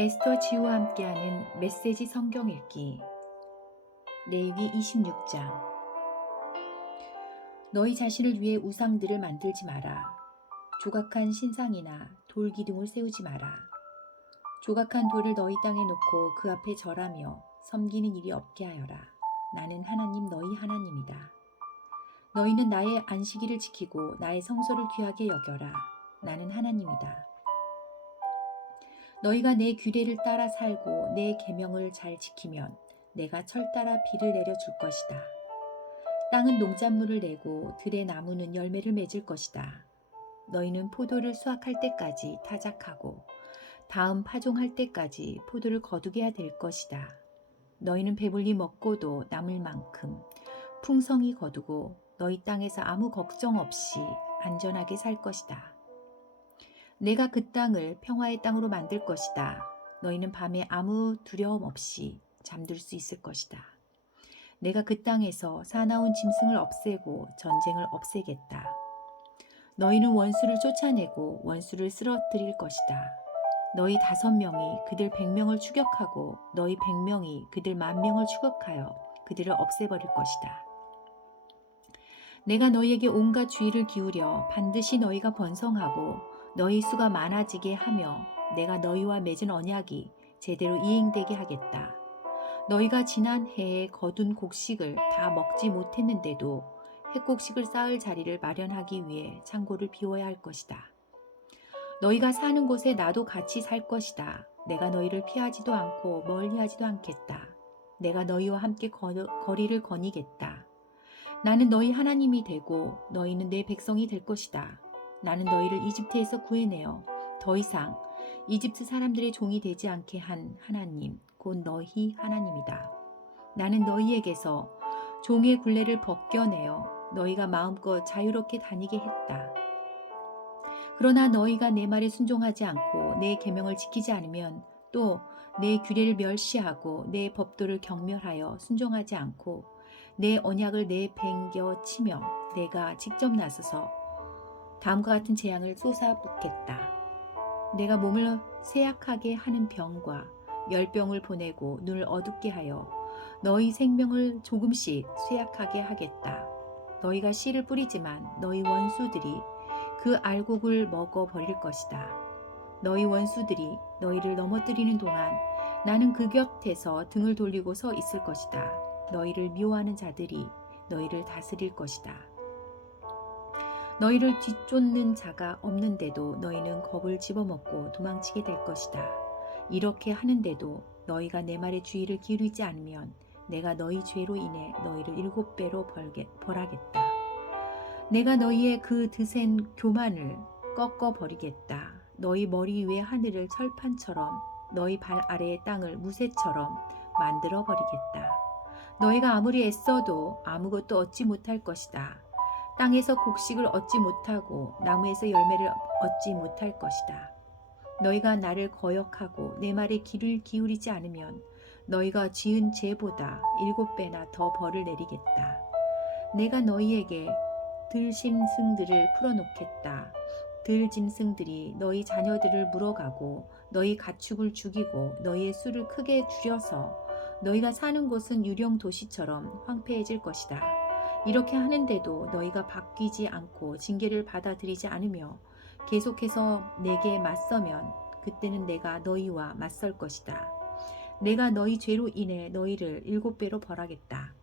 에스더 지우와 함께하는 메시지 성경 읽기. 레위기 26장. 너희 자신을 위해 우상들을 만들지 마라. 조각한 신상이나 돌 기둥을 세우지 마라. 조각한 돌을 너희 땅에 놓고 그 앞에 절하며 섬기는 일이 없게 하여라. 나는 하나님 너희 하나님이다. 너희는 나의 안식일을 지키고 나의 성소를 귀하게 여겨라. 나는 하나님이다. 너희가 내 규례를 따라 살고 내 계명을 잘 지키면 내가 철 따라 비를 내려 줄 것이다. 땅은 농작물을 내고 들의 나무는 열매를 맺을 것이다. 너희는 포도를 수확할 때까지 타작하고 다음 파종할 때까지 포도를 거두게 될 것이다. 너희는 배불리 먹고도 남을 만큼 풍성히 거두고 너희 땅에서 아무 걱정 없이 안전하게 살 것이다. 내가 그 땅을 평화의 땅으로 만들 것이다. 너희는 밤에 아무 두려움 없이 잠들 수 있을 것이다. 내가 그 땅에서 사나운 짐승을 없애고 전쟁을 없애겠다. 너희는 원수를 쫓아내고 원수를 쓰러뜨릴 것이다. 너희 5명이 그들 100명을 추격하고 너희 100명이 그들 10,000명을 추격하여 그들을 없애버릴 것이다. 내가 너희에게 온갖 주의를 기울여 반드시 너희가 번성하고 너희 수가 많아지게 하며 내가 너희와 맺은 언약이 제대로 이행되게 하겠다. 너희가 지난 해에 거둔 곡식을 다 먹지 못했는데도 햇곡식을 쌓을 자리를 마련하기 위해 창고를 비워야 할 것이다. 너희가 사는 곳에 나도 같이 살 것이다. 내가 너희를 피하지도 않고 멀리하지도 않겠다. 내가 너희와 함께 거리를 거니겠다. 나는 너희 하나님이 되고 너희는 내 백성이 될 것이다. 나는 너희를 이집트에서 구해내어 더 이상 이집트 사람들의 종이 되지 않게 한 하나님, 곧 너희 하나님이다. 나는 너희에게서 종의 굴레를 벗겨내어 너희가 마음껏 자유롭게 다니게 했다. 그러나 너희가 내 말에 순종하지 않고 내 계명을 지키지 않으면 또 내 규례를 멸시하고 내 법도를 경멸하여 순종하지 않고 내 언약을 내팽겨 치며 내가 직접 나서서 다음과 같은 재앙을 쏟아붓겠다. 내가 몸을 쇠약하게 하는 병과 열병을 보내고 눈을 어둡게 하여 너희 생명을 조금씩 쇠약하게 하겠다. 너희가 씨를 뿌리지만 너희 원수들이 그 알곡을 먹어버릴 것이다. 너희 원수들이 너희를 넘어뜨리는 동안 나는 그 곁에서 등을 돌리고 서 있을 것이다. 너희를 미워하는 자들이 너희를 다스릴 것이다. 너희를 뒤쫓는 자가 없는데도 너희는 겁을 집어먹고 도망치게 될 것이다. 이렇게 하는데도 너희가 내 말에 주의를 기울이지 않으면 내가 너희 죄로 인해 너희를 7배로 벌하겠다. 내가 너희의 그 드센 교만을 꺾어버리겠다. 너희 머리 위의 하늘을 철판처럼 너희 발 아래의 땅을 무쇠처럼 만들어버리겠다. 너희가 아무리 애써도 아무것도 얻지 못할 것이다. 땅에서 곡식을 얻지 못하고 나무에서 열매를 얻지 못할 것이다. 너희가 나를 거역하고 내 말에 귀를 기울이지 않으면 너희가 지은 죄보다 7배나 더 벌을 내리겠다. 내가 너희에게 들짐승들을 풀어놓겠다. 들짐승들이 너희 자녀들을 물어가고 너희 가축을 죽이고 너희의 수를 크게 줄여서 너희가 사는 곳은 유령 도시처럼 황폐해질 것이다. 이렇게 하는데도 너희가 바뀌지 않고 징계를 받아들이지 않으며 계속해서 내게 맞서면 그때는 내가 너희와 맞설 것이다. 내가 너희 죄로 인해 너희를 7배로 벌하겠다.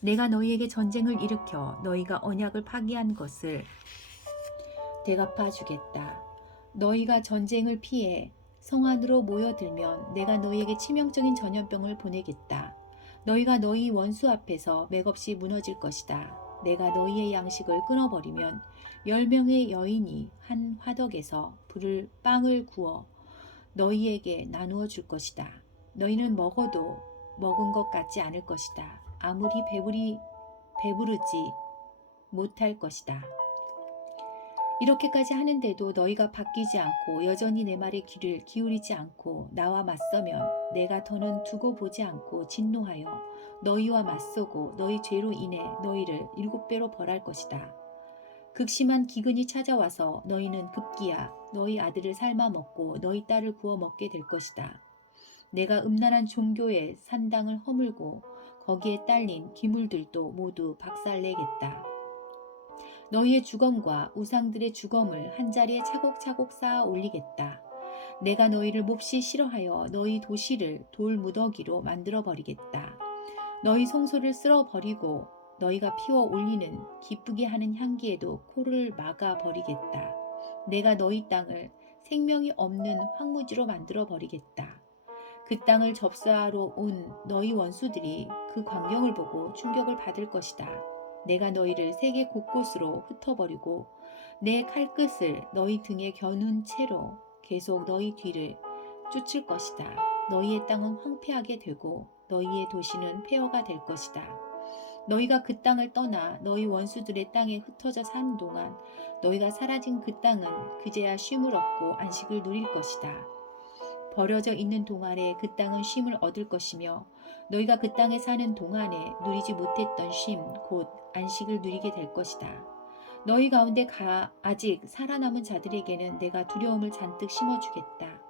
내가 너희에게 전쟁을 일으켜 너희가 언약을 파기한 것을 되갚아 주겠다. 너희가 전쟁을 피해 성 안으로 모여들면 내가 너희에게 치명적인 전염병을 보내겠다. 너희가 너희 원수 앞에서 맥없이 무너질 것이다. 내가 너희의 양식을 끊어버리면 10명의 여인이 한 화덕에서 빵을 구워 너희에게 나누어 줄 것이다. 너희는 먹어도 먹은 것 같지 않을 것이다. 아무리 배부르지 못할 것이다. 이렇게까지 하는데도 너희가 바뀌지 않고 여전히 내 말에 귀를 기울이지 않고 나와 맞서면 내가 더는 두고 보지 않고 진노하여 너희와 맞서고 너희 죄로 인해 너희를 7배로 벌할 것이다. 극심한 기근이 찾아와서 너희는 급기야 너희 아들을 삶아 먹고 너희 딸을 구워 먹게 될 것이다. 내가 음란한 종교의 산당을 허물고 거기에 딸린 기물들도 모두 박살내겠다. 너희의 주검과 우상들의 주검을 한자리에 차곡차곡 쌓아 올리겠다. 내가 너희를 몹시 싫어하여 너희 도시를 돌무더기로 만들어 버리겠다. 너희 성소를 쓸어 버리고 너희가 피워 올리는 기쁘게 하는 향기에도 코를 막아 버리겠다. 내가 너희 땅을 생명이 없는 황무지로 만들어 버리겠다. 그 땅을 접수하러 온 너희 원수들이 그 광경을 보고 충격을 받을 것이다. 내가 너희를 세계 곳곳으로 흩어버리고 내 칼끝을 너희 등에 겨눈 채로 계속 너희 뒤를 쫓을 것이다. 너희의 땅은 황폐하게 되고 너희의 도시는 폐허가 될 것이다. 너희가 그 땅을 떠나 너희 원수들의 땅에 흩어져 사는 동안 너희가 사라진 그 땅은 그제야 쉼을 얻고 안식을 누릴 것이다. 버려져 있는 동안에 그 땅은 쉼을 얻을 것이며 너희가 그 땅에 사는 동안에 누리지 못했던 쉼, 곧 안식을 누리게 될 것이다. 너희 가운데 아직 살아남은 자들에게는 내가 두려움을 잔뜩 심어주겠다.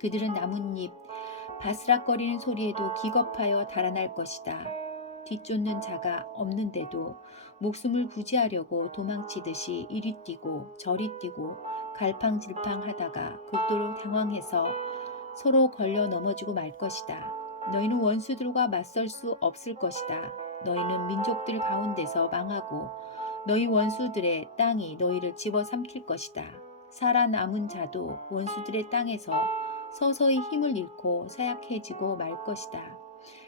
그들은 나뭇잎 바스락거리는 소리에도 기겁하여 달아날 것이다. 뒤쫓는 자가 없는데도 목숨을 구제하려고 도망치듯이 이리 뛰고 저리 뛰고 갈팡질팡하다가 극도로 당황해서 서로 걸려 넘어지고 말 것이다. 너희는 원수들과 맞설 수 없을 것이다. 너희는 민족들 가운데서 망하고 너희 원수들의 땅이 너희를 집어삼킬 것이다. 살아남은 자도 원수들의 땅에서 서서히 힘을 잃고 쇠약해지고 말 것이다.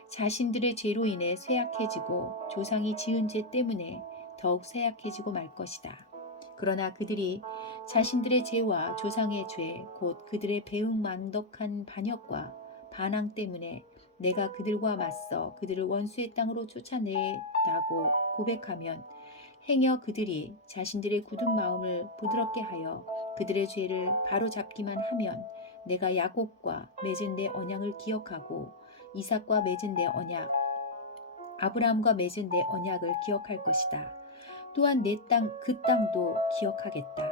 자신들의 죄로 인해 쇠약해지고 조상이 지은 죄 때문에 더욱 쇠약해지고 말 것이다. 그러나 그들이 자신들의 죄와 조상의 죄, 곧 그들의 배은망덕한 반역과 반항 때문에 내가 그들과 맞서 그들을 원수의 땅으로 쫓아내다고 고백하면 행여 그들이 자신들의 굳은 마음을 부드럽게 하여 그들의 죄를 바로잡기만 하면 내가 야곱과 맺은 내 언약을 기억하고 이삭과 맺은 내 언약, 아브라함과 맺은 내 언약을 기억할 것이다. 또한 내 땅, 그 땅도 기억하겠다.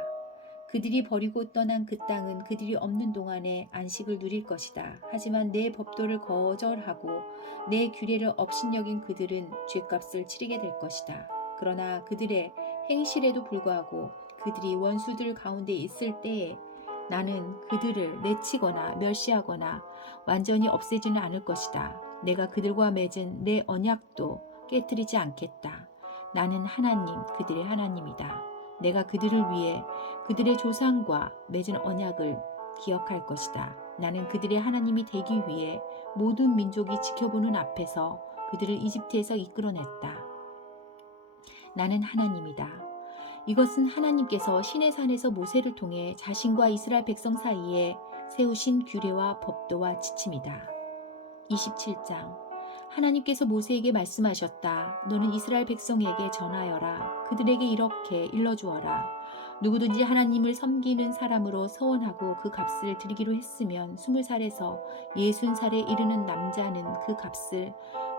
그들이 버리고 떠난 그 땅은 그들이 없는 동안에 안식을 누릴 것이다. 하지만 내 법도를 거절하고 내 규례를 업신여긴 그들은 죗값을 치르게 될 것이다. 그러나 그들의 행실에도 불구하고 그들이 원수들 가운데 있을 때에 나는 그들을 내치거나 멸시하거나 완전히 없애지는 않을 것이다. 내가 그들과 맺은 내 언약도 깨뜨리지 않겠다. 나는 하나님, 그들의 하나님이다. 내가 그들을 위해 그들의 조상과 맺은 언약을 기억할 것이다. 나는 그들의 하나님이 되기 위해 모든 민족이 지켜보는 앞에서 그들을 이집트에서 이끌어냈다. 나는 하나님이다. 이것은 하나님께서 시내산에서 모세를 통해 자신과 이스라엘 백성 사이에 세우신 규례와 법도와 지침이다. 27장 하나님께서 모세에게 말씀하셨다. 너는 이스라엘 백성에게 전하여라. 그들에게 이렇게 일러주어라. 누구든지 하나님을 섬기는 사람으로 서원하고 그 값을 드리기로 했으면 20살에서 60살에 이르는 남자는 그 값을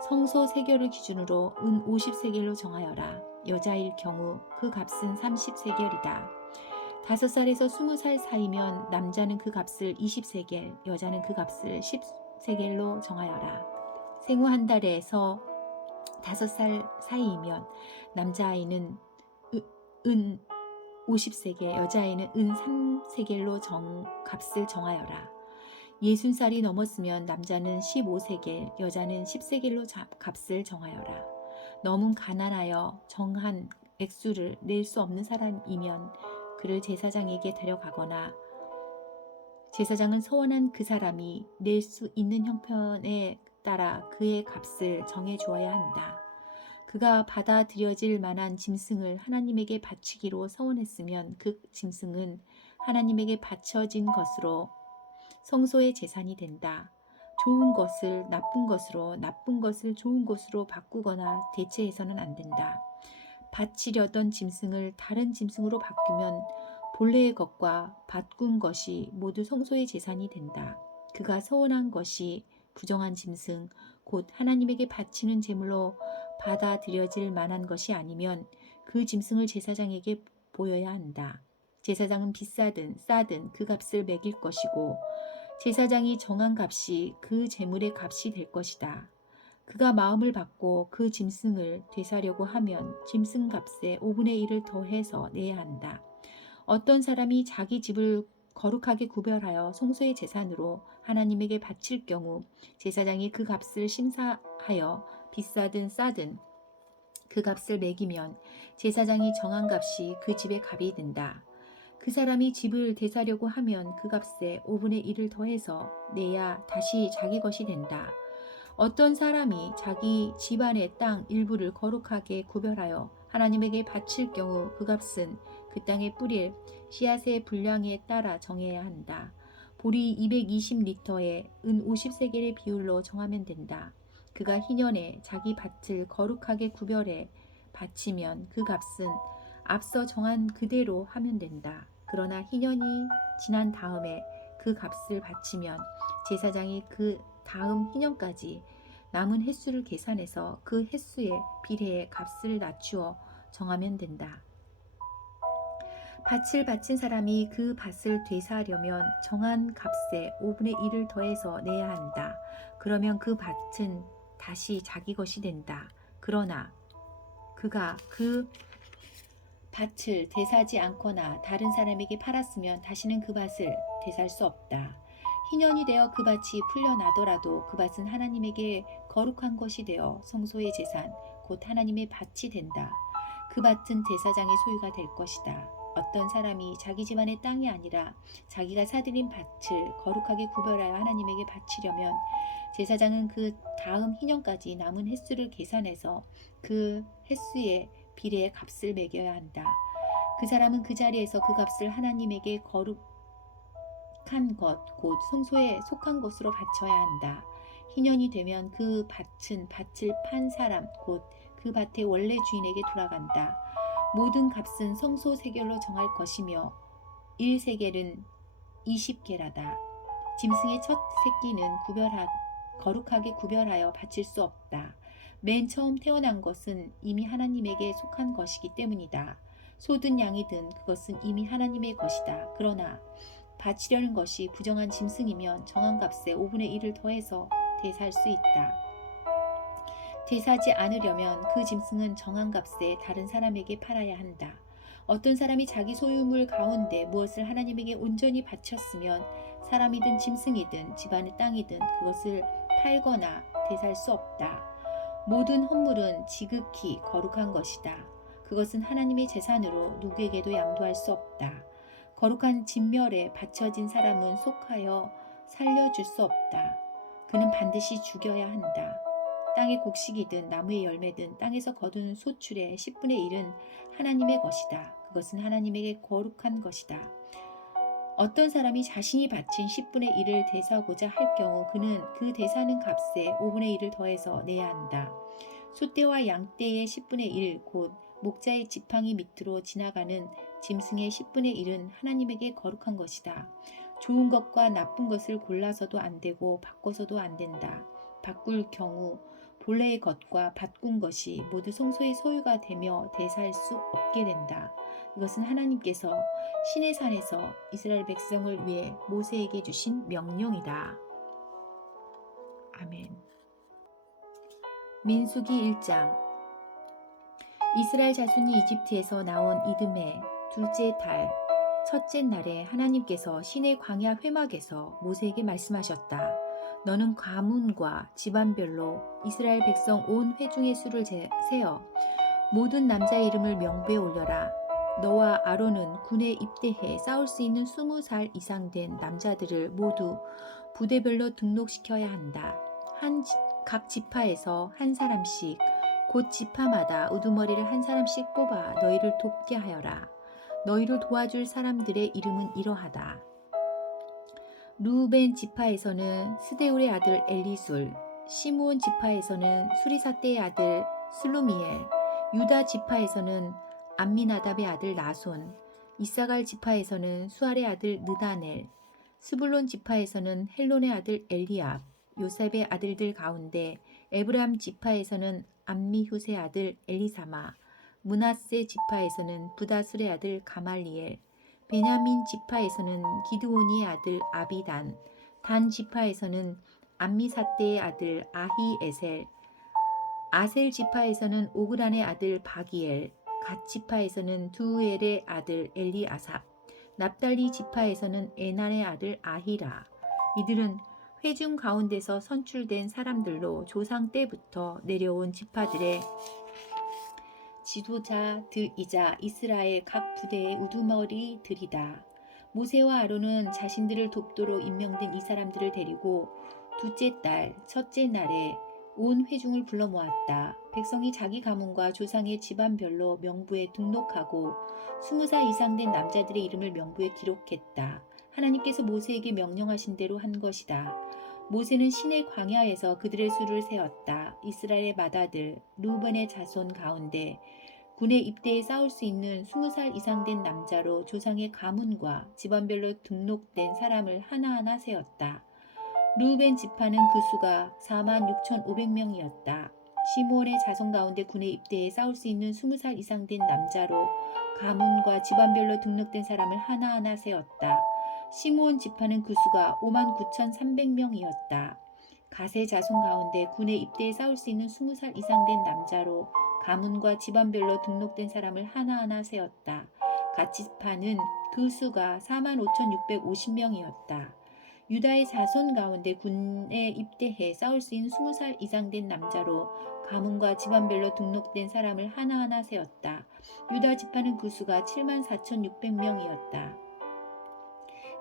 성소 세겔을 기준으로 은 50세겔로 정하여라. 여자일 경우 그 값은 30세겔이다. 5살에서 20살 사이면 남자는 그 값을 20세겔, 여자는 그 값을 10세겔로 정하여라. 생후 한 달에서 5살 사이이면 남자아이는 은 50세겔, 여자아이는 은 3세겔로 값을 정하여라. 60살이 넘었으면 남자는 15세겔, 여자는 10세겔로 값을 정하여라. 너무 가난하여 정한 액수를 낼 수 없는 사람이면 그를 제사장에게 데려가거나 제사장은 서원한 그 사람이 낼 수 있는 형편에 따라 그의 값을 정해 주어야 한다. 그가 받아들여질 만한 짐승을 하나님에게 바치기로 서원했으면 그 짐승은 하나님에게 바쳐진 것으로 성소의 재산이 된다. 좋은 것을 나쁜 것으로, 나쁜 것을 좋은 것으로 바꾸거나 대체해서는 안 된다. 바치려던 짐승을 다른 짐승으로 바꾸면 본래의 것과 바꾼 것이 모두 성소의 재산이 된다. 그가 서원한 것이 부정한 짐승, 곧 하나님에게 바치는 제물로 받아들여질 만한 것이 아니면 그 짐승을 제사장에게 보여야 한다. 제사장은 비싸든 싸든 그 값을 매길 것이고 제사장이 정한 값이 그 제물의 값이 될 것이다. 그가 마음을 받고 그 짐승을 되사려고 하면 짐승 값의 5분의 1을 더해서 내야 한다. 어떤 사람이 자기 집을 거룩하게 구별하여 성소의 제산으로 하나님에게 바칠 경우 제사장이 그 값을 심사하여 비싸든 싸든 그 값을 매기면 제사장이 정한 값이 그 집의 값이 된다. 그 사람이 집을 되사려고 하면 그 값에 5분의 1을 더해서 내야 다시 자기 것이 된다. 어떤 사람이 자기 집안의 땅 일부를 거룩하게 구별하여 하나님에게 바칠 경우 그 값은 그 땅에 뿌릴 씨앗의 분량에 따라 정해야 한다. 보리 220리터에 은 50세겔의 비율로 정하면 된다. 그가 희년에 자기 밭을 거룩하게 구별해 바치면 그 값은 앞서 정한 그대로 하면 된다. 그러나 희년이 지난 다음에 그 값을 바치면 제사장이 그 다음 희년까지 남은 횟수를 계산해서 그 횟수에 비례해 값을 낮추어 정하면 된다. 밭을 바친 사람이 그 밭을 되사려면 정한 값에 5분의 1을 더해서 내야 한다. 그러면 그 밭은 다시 자기 것이 된다. 그러나 그가 그 밭을 되사지 않거나 다른 사람에게 팔았으면 다시는 그 밭을 되살 수 없다. 희년이 되어 그 밭이 풀려나더라도 그 밭은 하나님에게 거룩한 것이 되어 성소의 제산, 곧 하나님의 밭이 된다. 그 밭은 제사장의 소유가 될 것이다. 어떤 사람이 자기 집안의 땅이 아니라 자기가 사들인 밭을 거룩하게 구별하여 하나님에게 바치려면 제사장은 그 다음 희년까지 남은 횟수를 계산해서 그 횟수에 비례의 값을 매겨야 한다. 그 사람은 그 자리에서 그 값을 하나님에게 거룩한 것, 곧 성소에 속한 것으로 바쳐야 한다. 희년이 되면 그 밭은 밭을 판 사람, 곧 그 밭의 원래 주인에게 돌아간다. 모든 값은 성소 세겔로 정할 것이며 1세겔은 20게라다. 짐승의 첫 새끼는 거룩하게 구별하여 바칠 수 없다. 맨 처음 태어난 것은 이미 하나님에게 속한 것이기 때문이다. 소든 양이든 그것은 이미 하나님의 것이다. 그러나 바치려는 것이 부정한 짐승이면 정한 값에 5분의 1을 더해서 되살 수 있다. 되사지 않으려면 그 짐승은 정한 값에 다른 사람에게 팔아야 한다. 어떤 사람이 자기 소유물 가운데 무엇을 하나님에게 온전히 바쳤으면 사람이든 짐승이든 집안의 땅이든 그것을 팔거나 되살 수 없다. 모든 헌물은 지극히 거룩한 것이다. 그것은 하나님의 재산으로 누구에게도 양도할 수 없다. 거룩한 진멸에 바쳐진 사람은 속하여 살려줄 수 없다. 그는 반드시 죽여야 한다. 땅의 곡식이든 나무의 열매든 땅에서 거둔 소출의 10분의 1은 하나님의 것이다. 그것은 하나님에게 거룩한 것이다. 어떤 사람이 자신이 바친 10분의 1을 대사하고자 할 경우 그는 그 대사하는 값에 5분의 1을 더해서 내야 한다. 소떼와 양떼의 10분의 1, 곧 목자의 지팡이 밑으로 지나가는 짐승의 10분의 1은 하나님에게 거룩한 것이다. 좋은 것과 나쁜 것을 골라서도 안 되고 바꿔서도 안 된다. 바꿀 경우 본래의 것과 바꾼 것이 모두 성소의 소유가 되며 대사할 수 없게 된다. 이것은 하나님께서 시내 산에서 이스라엘 백성을 위해 모세에게 주신 명령이다. 아멘. 민수기 1장. 이스라엘 자손이 이집트에서 나온 이듬해 둘째 달 첫째 날에 하나님께서 시내 광야 회막에서 모세에게 말씀하셨다. 너는 가문과 집안별로 이스라엘 백성 온 회중의 수를 세어 모든 남자의 이름을 명부에 올려라. 너와 아론은 군에 입대해 싸울 수 있는 20살 이상 된 남자들을 모두 부대별로 등록시켜야 한다. 각 지파에서 한 사람씩, 곧 지파마다 우두머리를 한 사람씩 뽑아 너희를 돕게 하여라. 너희를 도와줄 사람들의 이름은 이러하다. 루벤 지파에서는 스데울의 아들 엘리술, 시므온 지파에서는 수리사떼의 아들 슬루미엘, 유다 지파에서는 암미나답의 아들 나손, 이사갈 지파에서는 수알의 아들 느다넬, 스불론 지파에서는 헬론의 아들 엘리압, 요셉의 아들들 가운데 에브람 지파에서는 암미훗의 아들 엘리사마, 므낫세 지파에서는 부다술의 아들 가말리엘, 베냐민 지파에서는 기드온의 아들 아비단, 단 지파에서는 암미사대의 아들 아히에셀, 아셀 지파에서는 오그란의 아들 바기엘, 갓 지파에서는 두엘의 아들 엘리아삽, 납달리 지파에서는 에난의 아들 아히라. 이들은 회중 가운데서 선출된 사람들로 조상 때부터 내려온 지파들의 지도자들이자 이스라엘 각 부대의 우두머리들이다. 모세와 아론은 자신들을 돕도록 임명된 이 사람들을 데리고 둘째 달 첫째 날에 온 회중을 불러 모았다. 백성이 자기 가문과 조상의 집안별로 명부에 등록하고 20살 이상 된 남자들의 이름을 명부에 기록했다. 하나님께서 모세에게 명령하신 대로 한 것이다. 모세는 시내 광야에서 그들의 수를 세었다. 이스라엘의 맏아들 루벤의 자손 가운데 군에 입대해 싸울 수 있는 20살 이상 된 남자로 조상의 가문과 집안별로 등록된 사람을 하나하나 세었다. 루벤 지파는 그 수가 46,500명이었다. 시므온의 자손 가운데 군에 입대해 싸울 수 있는 20살 이상 된 남자로 가문과 집안별로 등록된 사람을 하나하나 세었다. 시므온 지파는 그 수가 59,300명이었다. 갓의 자손 가운데 군에 입대해 싸울 수 있는 20살 이상 된 남자로 가문과 집안별로 등록된 사람을 하나하나 세었다. 갓 지파는 그 수가 45,650명이었다. 유다의 자손 가운데 군에 입대해 싸울 수 있는 20살 이상 된 남자로 가문과 집안별로 등록된 사람을 하나하나 세웠다. 유다 지파는 그 수가 74,600명이었다.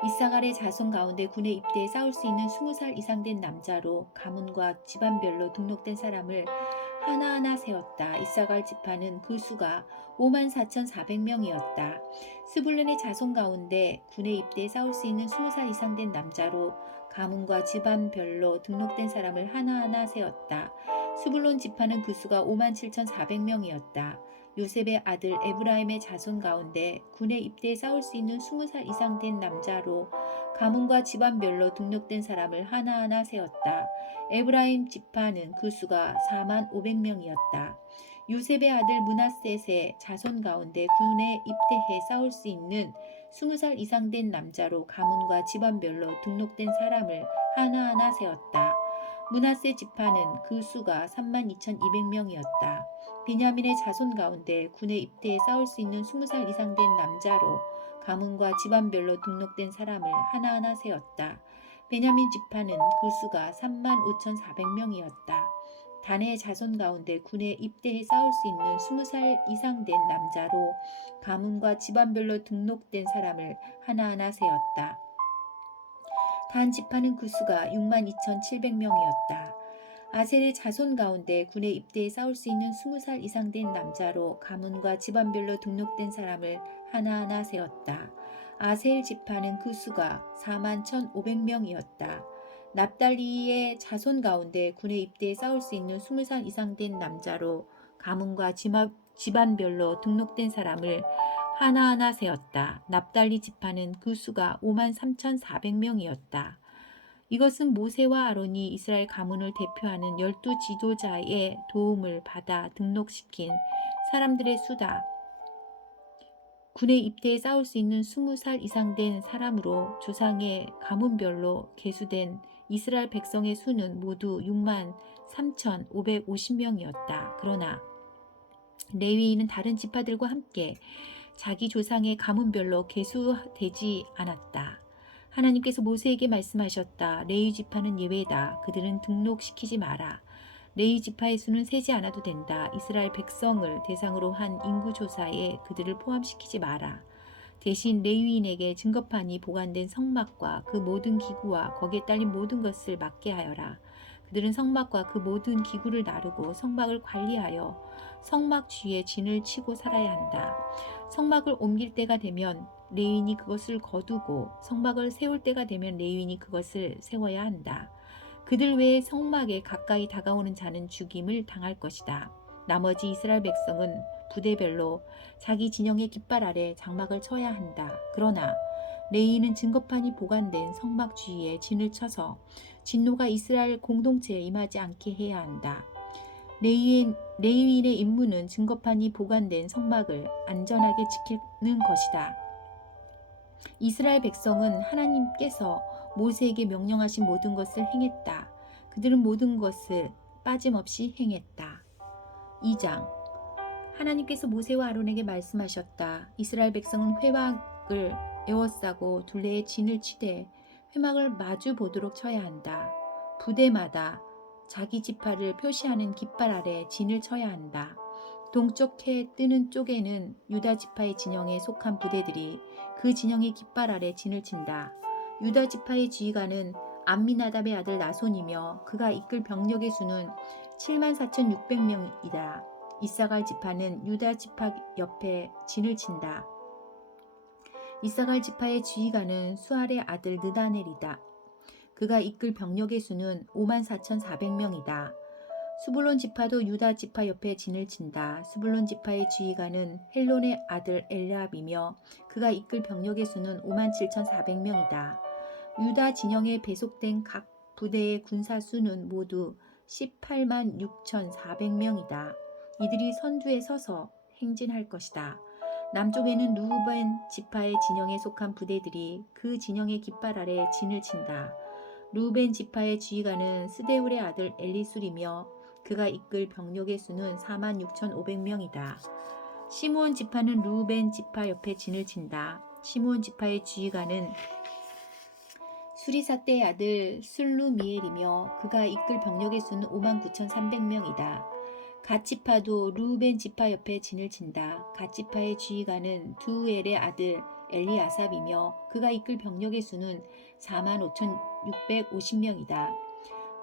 이사갈의 자손 가운데 군에 입대해 싸울 수 있는 20살 이상 된 남자로 가문과 집안별로 등록된 사람을 하나하나 세웠다. 이사갈 지파는 그 수가 54,400명이었다. 스불론의 자손 가운데 군에 입대해 싸울 수 있는 20살 이상 된 남자로 가문과 집안별로 등록된 사람을 하나하나 세웠다. 스불론 지파는 그 수가 57,400명이었다. 요셉의 아들 에브라임의 자손 가운데 군에 입대해 싸울 수 있는 20살 이상 된 남자로 가문과 집안별로 등록된 사람을 하나하나 세웠다. 에브라임 지파는 그 수가 45,000명이었다. 요셉의 아들 므낫셋의 자손 가운데 군에 입대해 싸울 수 있는 20살 이상 된 남자로 가문과 집안별로 등록된 사람을 하나하나 세웠다. 므낫세 지파는 그 수가 32,200명이었다. 베냐민의 자손 가운데 군에 입대해 싸울 수 있는 20살 이상 된 남자로 가문과 집안별로 등록된 사람을 하나하나 세웠다. 베냐민 지파는 그 수가 35,400명이었다. 단의 자손 가운데 군에 입대해 싸울 수 있는 20살 이상 된 남자로 가문과 집안별로 등록된 사람을 하나하나 세웠다. 단 지파는 그 수가 62,700명이었다. 아셀의 자손 가운데 군에 입대해 싸울 수 있는 20살 이상 된 남자로 가문과 집안별로 등록된 사람을 하나하나 세웠다. 아셀 지파는 그 수가 41,500명이었다. 납달리의 자손 가운데 군에 입대해 싸울 수 있는 20살 이상 된 남자로 가문과 집안별로 등록된 사람을 하나하나 세웠다. 납달리 지파는 그 수가 53,400명이었다. 이것은 모세와 아론이 이스라엘 가문을 대표하는 12 지도자의 도움을 받아 등록시킨 사람들의 수다. 군에 입대해 싸울 수 있는 20살 이상 된 사람으로 조상의 가문별로 계수된 이스라엘 백성의 수는 모두 63,550명이었다. 그러나 레위인은 다른 지파들과 함께 자기 조상의 가문별로 계수되지 않았다. 하나님께서 모세에게 말씀하셨다. 레위 지파는 예외다. 그들은 등록시키지 마라. 레위 지파의 수는 세지 않아도 된다. 이스라엘 백성을 대상으로 한 인구조사에 그들을 포함시키지 마라. 대신 레위인에게 증거판이 보관된 성막과 그 모든 기구와 거기에 딸린 모든 것을 맡게 하여라. 그들은 성막과 그 모든 기구를 나르고 성막을 관리하여 성막 주위에 진을 치고 살아야 한다. 성막을 옮길 때가 되면 레위인이 그것을 거두고 성막을 세울 때가 되면 레위인이 그것을 세워야 한다. 그들 외에 성막에 가까이 다가오는 자는 죽임을 당할 것이다. 나머지 이스라엘 백성은 부대별로 자기 진영의 깃발 아래 장막을 쳐야 한다. 그러나 레위인은 증거판이 보관된 성막 주위에 진을 쳐서 진노가 이스라엘 공동체에 임하지 않게 해야 한다. 레위인의 임무는 증거판이 보관된 성막을 안전하게 지키는 것이다. 이스라엘 백성은 하나님께서 모세에게 명령하신 모든 것을 행했다. 그들은 모든 것을 빠짐없이 행했다. 2장. 하나님께서 모세와 아론에게 말씀하셨다. 이스라엘 백성은 회막을 에워싸고 둘레에 진을 치되 회막을 마주 보도록 쳐야 한다. 부대마다 자기 지파를 표시하는 깃발 아래 진을 쳐야 한다. 동쪽 해 뜨는 쪽에는 유다 지파의 진영에 속한 부대들이 그 진영의 깃발 아래 진을 친다. 유다 지파의 지휘관은 암미나답의 아들 나손이며 그가 이끌 병력의 수는 74,600명이다. 이사갈 지파는 유다 지파 옆에 진을 친다. 이사갈 지파의 지휘관은 수알의 아들 느다넬이다. 그가 이끌 병력의 수는 54,400명이다. 수불론 지파도 유다 지파 옆에 진을 친다. 수불론 지파의 지휘관은 헬론의 아들 엘리압이며 그가 이끌 병력의 수는 57,400명이다. 유다 진영에 배속된 각 부대의 군사 수는 모두 186,400명이다. 이들이 선두에 서서 행진할 것이다. 남쪽에는 루벤 지파의 진영에 속한 부대들이 그 진영의 깃발 아래 진을 친다. 루벤 지파의 지휘관은 스데울의 아들 엘리술이며 그가 이끌 병력의 수는 46,500명이다. 시므온 지파는 루벤 지파 옆에 진을 친다. 시므온 지파의 지휘관은 수리사떼의 아들 술루미엘이며 그가 이끌 병력의 수는 59,300명이다. 갓 지파도 루벤 지파 옆에 진을 친다. 갓 지파의 지휘관은 두엘의 아들 엘리아삽이며 그가 이끌 병력의 수는 45,650명이다.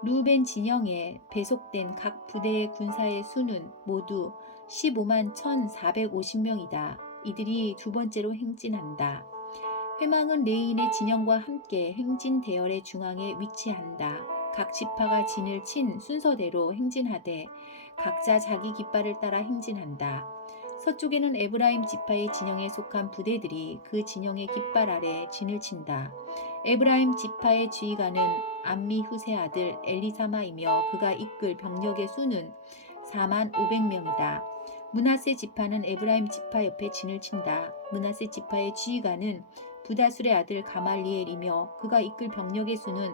루벤 진영에 배속된 각 부대의 군사의 수는 모두 15만 1,450명이다. 이들이 두 번째로 행진한다. 회망은 레인의 진영과 함께 행진 대열의 중앙에 위치한다. 각 지파가 진을 친 순서대로 행진하되 각자 자기 깃발을 따라 행진한다. 서쪽에는 에브라임 지파의 진영에 속한 부대들이 그 진영의 깃발 아래 진을 친다. 에브라임 지파의 지휘관은 암미후세 아들 엘리사마이며 그가 이끌 병력의 수는 4만 500명이다. 므낫세 지파는 에브라임 지파 옆에 진을 친다. 므낫세 지파의 지휘관은 부다술의 아들 가말리엘이며 그가 이끌 병력의 수는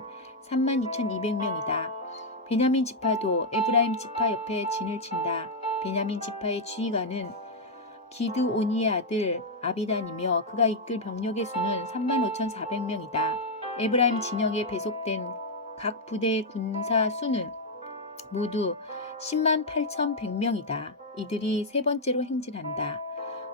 32,200명이다. 베냐민 지파도 에브라임 지파 옆에 진을 친다. 베냐민 지파의 지휘관은 기드오니의 아들 아비단이며 그가 이끌 병력의 수는 35,400명이다. 에브라임 진영에 배속된 각 부대의 군사 수는 모두 10만 8,100명이다. 이들이 세 번째로 행진한다.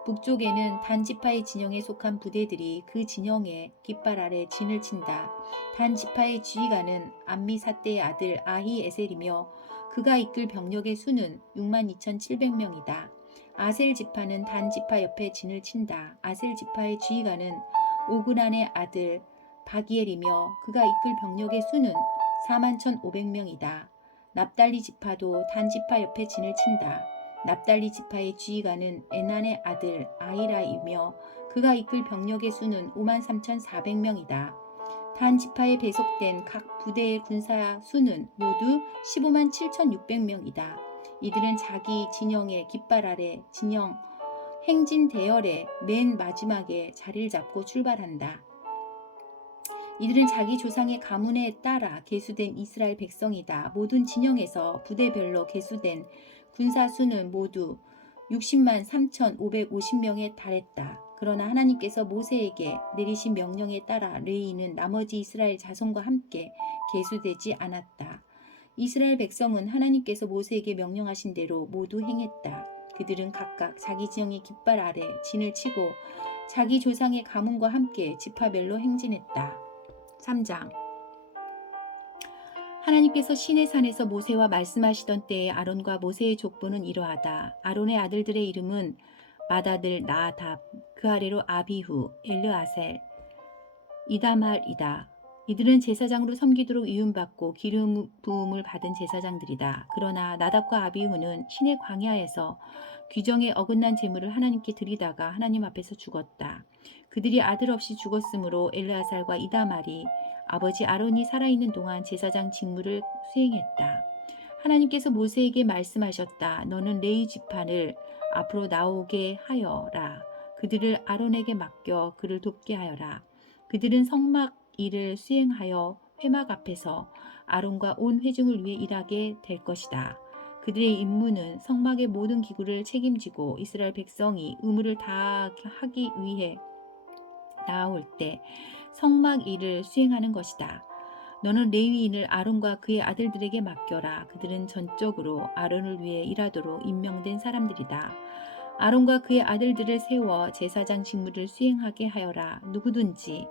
북쪽에는 단 지파의 진영에 속한 부대들이 그 진영의 깃발 아래 진을 친다. 단 지파의 지휘관은 암미사떼의 아들 아히에셀이며 그가 이끌 병력의 수는 62,700명이다. 아셀 지파는 단 지파 옆에 진을 친다. 아셀 지파의 지휘관은 오그란의 아들 바기엘이며 그가 이끌 병력의 수는 41,500명이다. 납달리 지파도 단 지파 옆에 진을 친다. 납달리 지파의 지휘관은 에난의 아들 아히라이며 그가 이끌 병력의 수는 53,400명이다. 단 지파에 배속된 각 부대의 군사 수는 모두 15만 7,600명이다. 이들은 자기 진영의 깃발 아래 진영 행진 대열의 맨 마지막에 자리를 잡고 출발한다. 이들은 자기 조상의 가문에 따라 계수된 이스라엘 백성이다. 모든 진영에서 부대별로 계수된 군사 수는 모두 60만 3,550명에 달했다. 그러나 하나님께서 모세에게 내리신 명령에 따라 레위인은 나머지 이스라엘 자손과 함께 계수되지 않았다. 이스라엘 백성은 하나님께서 모세에게 명령하신 대로 모두 행했다. 그들은 각각 자기 지형의 깃발 아래 진을 치고 자기 조상의 가문과 함께 지파별로 행진했다. 3장. 하나님께서 시내산에서 모세와 말씀하시던 때에 아론과 모세의 족보는 이러하다. 아론의 아들들의 이름은 맏아들 나답, 그 아래로 아비후, 엘르아셀, 이다말이다. 이들은 제사장으로 섬기도록 위임받고 기름 부음을 받은 제사장들이다. 그러나 나답과 아비후는 시내 광야에서 규정에 어긋난 제물을 하나님께 드리다가 하나님 앞에서 죽었다. 그들이 아들 없이 죽었으므로 엘르아살과 이다말이 아버지 아론이 살아있는 동안 제사장 직무를 수행했다. 하나님께서 모세에게 말씀하셨다. 너는 레위 지파를 앞으로 나오게 하여라. 그들을 아론에게 맡겨 그를 돕게 하여라. 그들은 성막 일을 수행하여 회막 앞에서 아론과 온 회중을 위해 일하게 될 것이다. 그들의 임무는 성막의 모든 기구를 책임지고 이스라엘 백성이 의무를 다하기 위해 나아올 때 성막 일을 수행하는 것이다. 너는 레위인을 아론과 그의 아들들에게 맡겨라. 그들은 전적으로 아론을 위해 일하도록 임명된 사람들이다. 아론과 그의 아들들을 세워 제사장 직무를 수행하게 하여라. 누구든지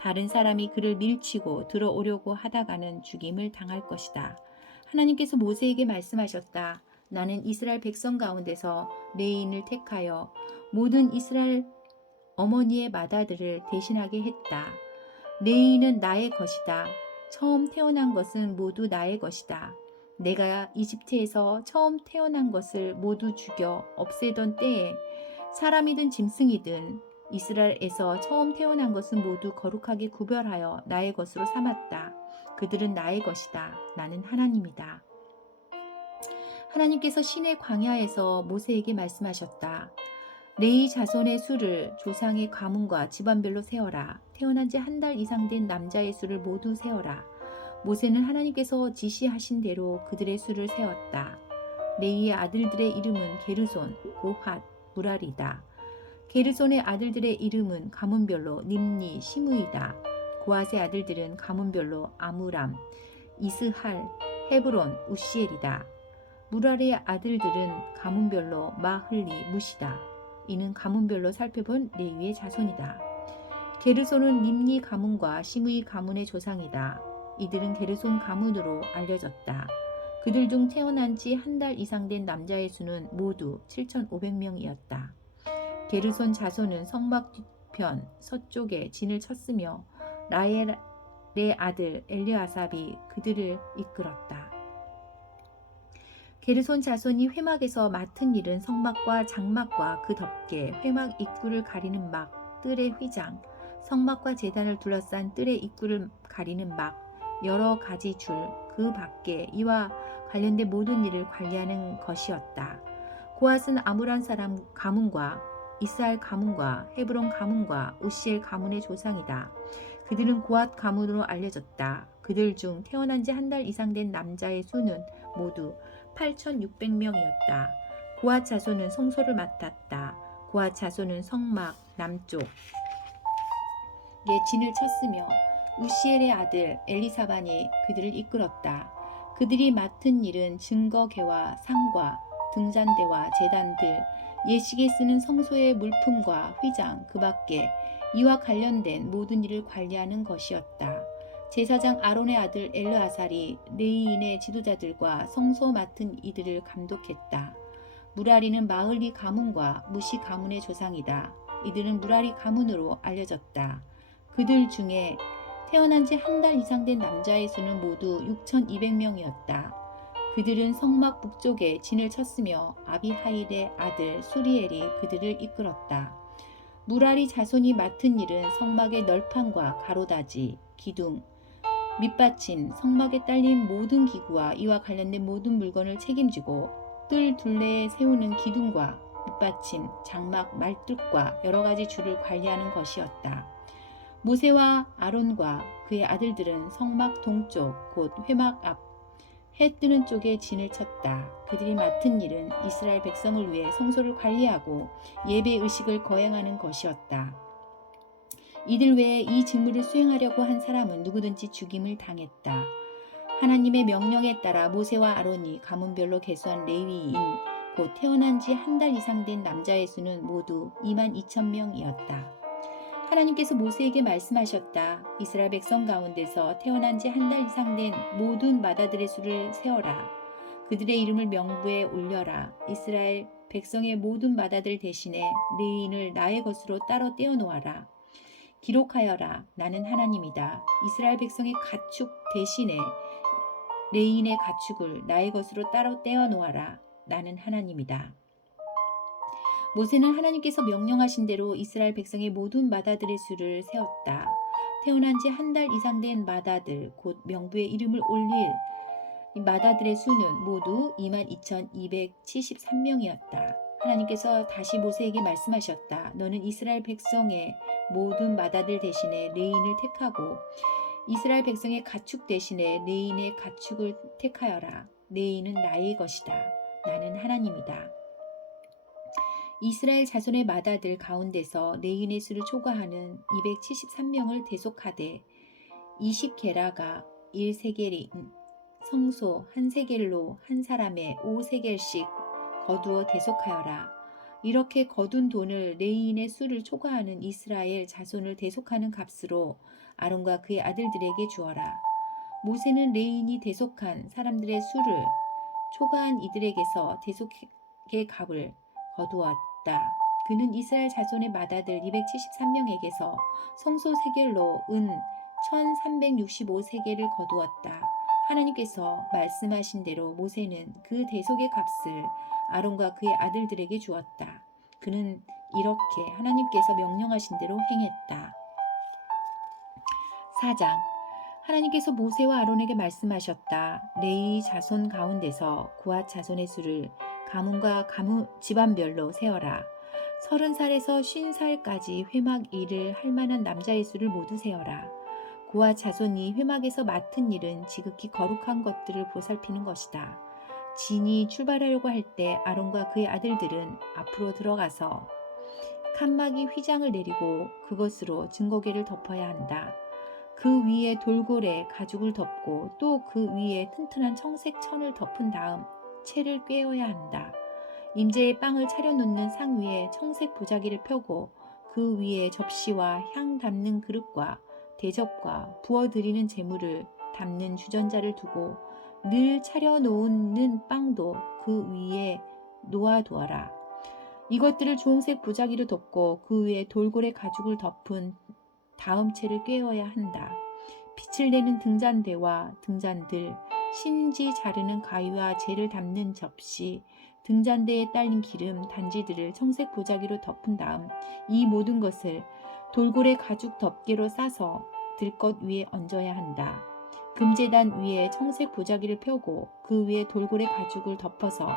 다른 사람이 그를 밀치고 들어오려고 하다가는 죽임을 당할 것이다. 하나님께서 모세에게 말씀하셨다. 나는 이스라엘 백성 가운데서 레위인을 택하여 모든 이스라엘 어머니의 맏아들을 대신하게 했다. 레위인은 나의 것이다. 처음 태어난 것은 모두 나의 것이다. 내가 이집트에서 처음 태어난 것을 모두 죽여 없애던 때에 사람이든 짐승이든 이스라엘에서 처음 태어난 것은 모두 거룩하게 구별하여 나의 것으로 삼았다. 그들은 나의 것이다. 나는 하나님이다. 하나님께서 시내 광야에서 모세에게 말씀하셨다. 레위 자손의 수를 조상의 가문과 집안별로 세어라. 태어난 지 한 달 이상 된 남자의 수를 모두 세어라. 모세는 하나님께서 지시하신 대로 그들의 수를 세웠다. 레위의 아들들의 이름은 게르손, 고핫, 무라리다. 게르손의 아들들의 이름은 가문별로 님니, 시므이다. 고핫의 아들들은 가문별로 아므람, 이스할, 헤브론, 우시엘이다. 무라리의 아들들은 가문별로 마흘리, 무시다. 이는 가문별로 살펴본 레위의 자손이다. 게르손은 님니 가문과 시므이 가문의 조상이다. 이들은 게르손 가문으로 알려졌다. 그들 중 태어난 지 한 달 이상 된 남자의 수는 모두 7,500명이었다. 게르손 자손은 성막 뒤편 서쪽에 진을 쳤으며 라엘의 아들 엘리아삽이 그들을 이끌었다. 게르손 자손이 회막에서 맡은 일은 성막과 장막과 그 덮개, 회막 입구를 가리는 막, 뜰의 휘장, 성막과 제단을 둘러싼 뜰의 입구를 가리는 막, 여러 가지 줄, 그 밖에 이와 관련된 모든 일을 관리하는 것이었다. 고핫은 아므란 사람 가문과 이스할 가문과 헤브론 가문과 우시엘 가문의 조상이다. 그들은 고핫 가문으로 알려졌다. 그들 중 태어난 지 한 달 이상 된 남자의 수는 모두 8,600명이었다. 고핫 자손은 성소를 맡았다. 고핫 자손은 성막 남쪽에 진을 쳤으며 우시엘의 아들 엘리사반이 그들을 이끌었다. 그들이 맡은 일은 증거계와 상과 등잔대와 제단들, 예식에 쓰는 성소의 물품과 휘장, 그 밖에 이와 관련된 모든 일을 관리하는 것이었다. 제사장 아론의 아들 엘르아살이 레위인의 지도자들과 성소 맡은 이들을 감독했다. 무라리는 마흘리 가문과 무시 가문의 조상이다. 이들은 무라리 가문으로 알려졌다. 그들 중에 태어난 지 한 달 이상 된 남자의 수는 모두 6,200명이었다. 그들은 성막 북쪽에 진을 쳤으며 아비하일의 아들 수리엘이 그들을 이끌었다. 무라리 자손이 맡은 일은 성막의 널판과 가로다지, 기둥, 밑받침, 성막에 딸린 모든 기구와 이와 관련된 모든 물건을 책임지고 뜰 둘레에 세우는 기둥과 밑받침, 장막, 말뚝과 여러 가지 줄을 관리하는 것이었다. 모세와 아론과 그의 아들들은 성막 동쪽 곧 회막 앞 해 뜨는 쪽에 진을 쳤다. 그들이 맡은 일은 이스라엘 백성을 위해 성소를 관리하고 예배 의식을 거행하는 것이었다. 이들 외에 이 직무를 수행하려고 한 사람은 누구든지 죽임을 당했다. 하나님의 명령에 따라 모세와 아론이 가문별로 계수한 레위인 곧 태어난 지 한 달 이상 된 남자의 수는 모두 22,000명이었다. 하나님께서 모세에게 말씀하셨다. 이스라엘 백성 가운데서 태어난 지 한 달 이상 된 모든 맏아들의 수를 세어라. 그들의 이름을 명부에 올려라. 이스라엘 백성의 모든 맏아들 대신에 레위인을 나의 것으로 따로 떼어 놓아라. 기록하여라. 나는 하나님이다. 이스라엘 백성의 가축 대신에 레위인의 가축을 나의 것으로 따로 떼어 놓아라. 나는 하나님이다. 모세는 하나님께서 명령하신 대로 이스라엘 백성의 모든 맏아들의 수를 세었다. 태어난 지 한 달 이상 된 맏아들 곧 명부에 이름을 올릴 맏아들의 수는 모두 22,273명이었다. 하나님께서 다시 모세에게 말씀하셨다. 너는 이스라엘 백성의 모든 맏아들 대신에 레인을 택하고 이스라엘 백성의 가축 대신에 레인의 가축을 택하여라. 레인은 나의 것이다. 나는 하나님이다. 이스라엘 자손의 맏아들 가운데서 레인의 수를 초과하는 273명을 대속하되 20게라가 1세겔인 성소 한 세겔로 한 사람의 5세겔씩 거두어 대속하여라. 이렇게 거둔 돈을 레인의 수를 초과하는 이스라엘 자손을 대속하는 값으로 아론과 그의 아들들에게 주어라. 모세는 레인이 대속한 사람들의 수를 초과한 이들에게서 대속의 값을 거두었다. 그는 이스라엘 자손의 맏아들 273명에게서 성소 세겔로 은 1365세겔을 거두었다. 하나님께서 말씀하신 대로 모세는 그 대속의 값을 아론과 그의 아들들에게 주었다. 그는 이렇게 하나님께서 명령하신 대로 행했다. 4장 하나님께서 모세와 아론에게 말씀하셨다. 레위 자손 가운데서 고핫 자손의 수를 가문과 집안별로 세어라. 30살에서 50살까지 회막 일을 할 만한 남자의 수를 모두 세어라. 고핫 자손이 회막에서 맡은 일은 지극히 거룩한 것들을 보살피는 것이다. 진이 출발하려고 할 때 아론과 그의 아들들은 앞으로 들어가서 칸막이 휘장을 내리고 그것으로 증거궤를 덮어야 한다. 그 위에 돌고래 가죽을 덮고 또 그 위에 튼튼한 청색 천을 덮은 다음 채를 꿰어야 한다. 임재의 빵을 차려놓는 상 위에 청색 보자기를 펴고 그 위에 접시와 향 담는 그릇과 대접과 부어드리는 제물을 담는 주전자를 두고 늘 차려놓는 빵도 그 위에 놓아두어라. 이것들을 주홍색 보자기로 덮고 그 위에 돌고래 가죽을 덮은 다음 채를 꿰어야 한다. 빛을 내는 등잔대와 등잔들, 신지 자르는 가위와 재를 담는 접시, 등잔대에 딸린 기름 단지들을 청색 보자기로 덮은 다음 이 모든 것을 돌고래 가죽 덮개로 싸서 들것 위에 얹어야 한다. 금제단 위에 청색 보자기를 펴고 그 위에 돌고래 가죽을 덮어서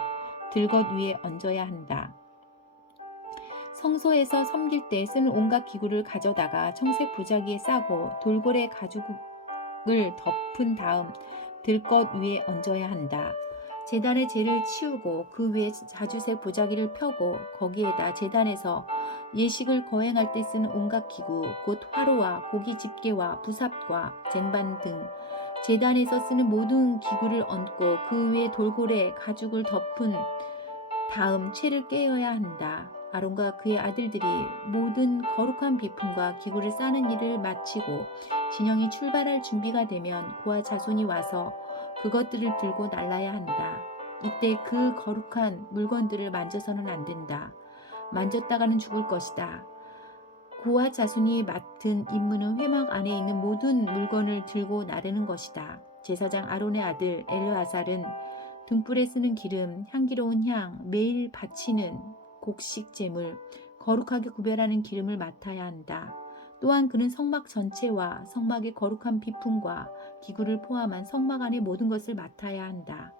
들것 위에 얹어야 한다. 성소에서 섬길 때 쓰는 온갖 기구를 가져다가 청색 보자기에 싸고 돌고래 가죽을 덮은 다음 들것 위에 얹어야 한다. 제단의 재를 치우고 그 위에 자주색 보자기를 펴고 거기에다 제단에서 예식을 거행할 때 쓰는 온갖 기구 곧 화로와 고기 집게와 부삽과 쟁반 등 제단에서 쓰는 모든 기구를 얹고 그 위에 돌고래 가죽을 덮은 다음 채를 꿰어야 한다. 아론과 그의 아들들이 모든 거룩한 비품과 기구를 싸는 일을 마치고 진영이 출발할 준비가 되면 그와 자손이 와서 그것들을 들고 날라야 한다. 이때 그 거룩한 물건들을 만져서는 안 된다. 만졌다가는 죽을 것이다. 그와 자손이 맡은 임무는 회막 안에 있는 모든 물건을 들고 나르는 것이다. 제사장 아론의 아들 엘르아살은 등불에 쓰는 기름, 향기로운 향, 매일 바치는 곡식 제물, 거룩하게 구별하는 기름을 맡아야 한다. 또한 그는 성막 전체와 성막의 거룩한 비품과 기구를 포함한 성막 안의 모든 것을 맡아야 한다.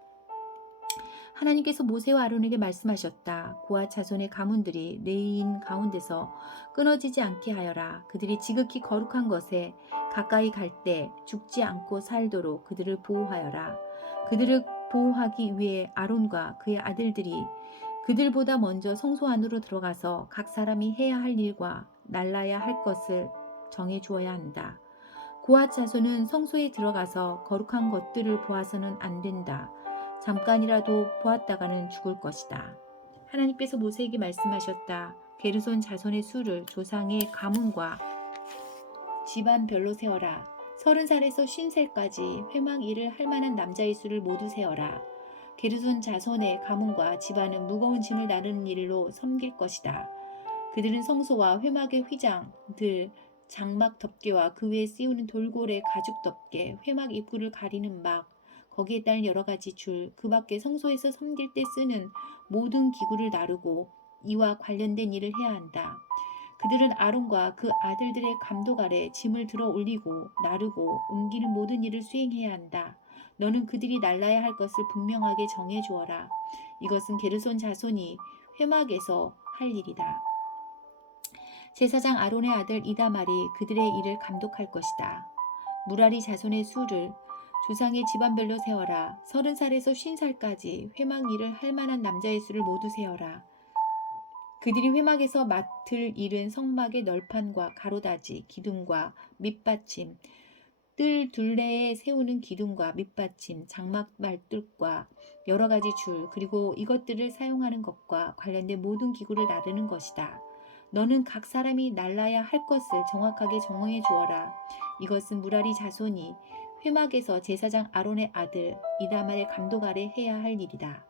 하나님께서 모세와 아론에게 말씀하셨다. 고핫 자손의 가문들이 레위인 가운데서 끊어지지 않게 하여라. 그들이 지극히 거룩한 것에 가까이 갈 때 죽지 않고 살도록 그들을 보호하여라. 그들을 보호하기 위해 아론과 그의 아들들이 그들보다 먼저 성소 안으로 들어가서 각 사람이 해야 할 일과 날라야 할 것을 정해 주어야 한다. 고핫 자손은 성소에 들어가서 거룩한 것들을 보아서는 안 된다. 잠깐이라도 보았다가는 죽을 것이다. 하나님께서 모세에게 말씀하셨다. 게르손 자손의 수를 조상의 가문과 집안별로 세어라. 30살에서 50살까지 회막 일을 할 만한 남자의 수를 모두 세어라. 게르손 자손의 가문과 집안은 무거운 짐을 나르는 일로 섬길 것이다. 그들은 성소와 회막의 휘장들, 장막 덮개와 그 위에 씌우는 돌고래 가죽 덮개, 회막 입구를 가리는 막, 거기에 딸 여러 가지 줄, 그 밖에 성소에서 섬길 때 쓰는 모든 기구를 나르고 이와 관련된 일을 해야 한다. 그들은 아론과 그 아들들의 감독 아래 짐을 들어 올리고 나르고 옮기는 모든 일을 수행해야 한다. 너는 그들이 날라야 할 것을 분명하게 정해 주어라. 이것은 게르손 자손이 회막에서 할 일이다. 제사장 아론의 아들 이다말이 그들의 일을 감독할 것이다. 무라리 자손의 수를 조상의 집안별로 세어라. 30살에서 50살까지 회막 일을 할 만한 남자의 수를 모두 세어라. 그들이 회막에서 맡을 일은 성막의 널판과 가로다지, 기둥과 밑받침, 뜰 둘레에 세우는 기둥과 밑받침, 장막 말뚝과 여러 가지 줄, 그리고 이것들을 사용하는 것과 관련된 모든 기구를 나르는 것이다. 너는 각 사람이 날라야 할 것을 정확하게 정해 주어라. 이것은 무라리 자손이 회막에서 제사장 아론의 아들 이다말의 감독 아래 해야 할 일이다.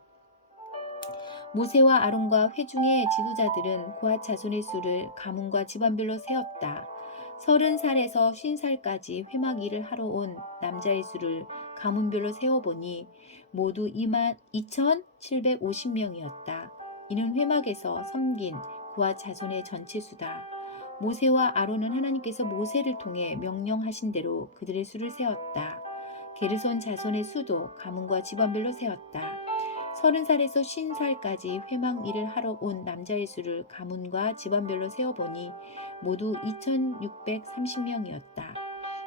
모세와 아론과 회중의 지도자들은 고핫 자손의 수를 가문과 집안별로 세었다. 30살에서 50살까지 회막 일을 하러 온 남자의 수를 가문별로 세어보니 모두 22,750명이었다. 이는 회막에서 섬긴 고핫 자손의 전체 수다. 모세와 아론은 하나님께서 모세를 통해 명령하신 대로 그들의 수를 세었다. 게르손 자손의 수도 가문과 집안별로 세었다. 30살에서 50살까지 회막 일을 하러 온 남자의 수를 가문과 집안별로 세어보니 모두 2,630명이었다.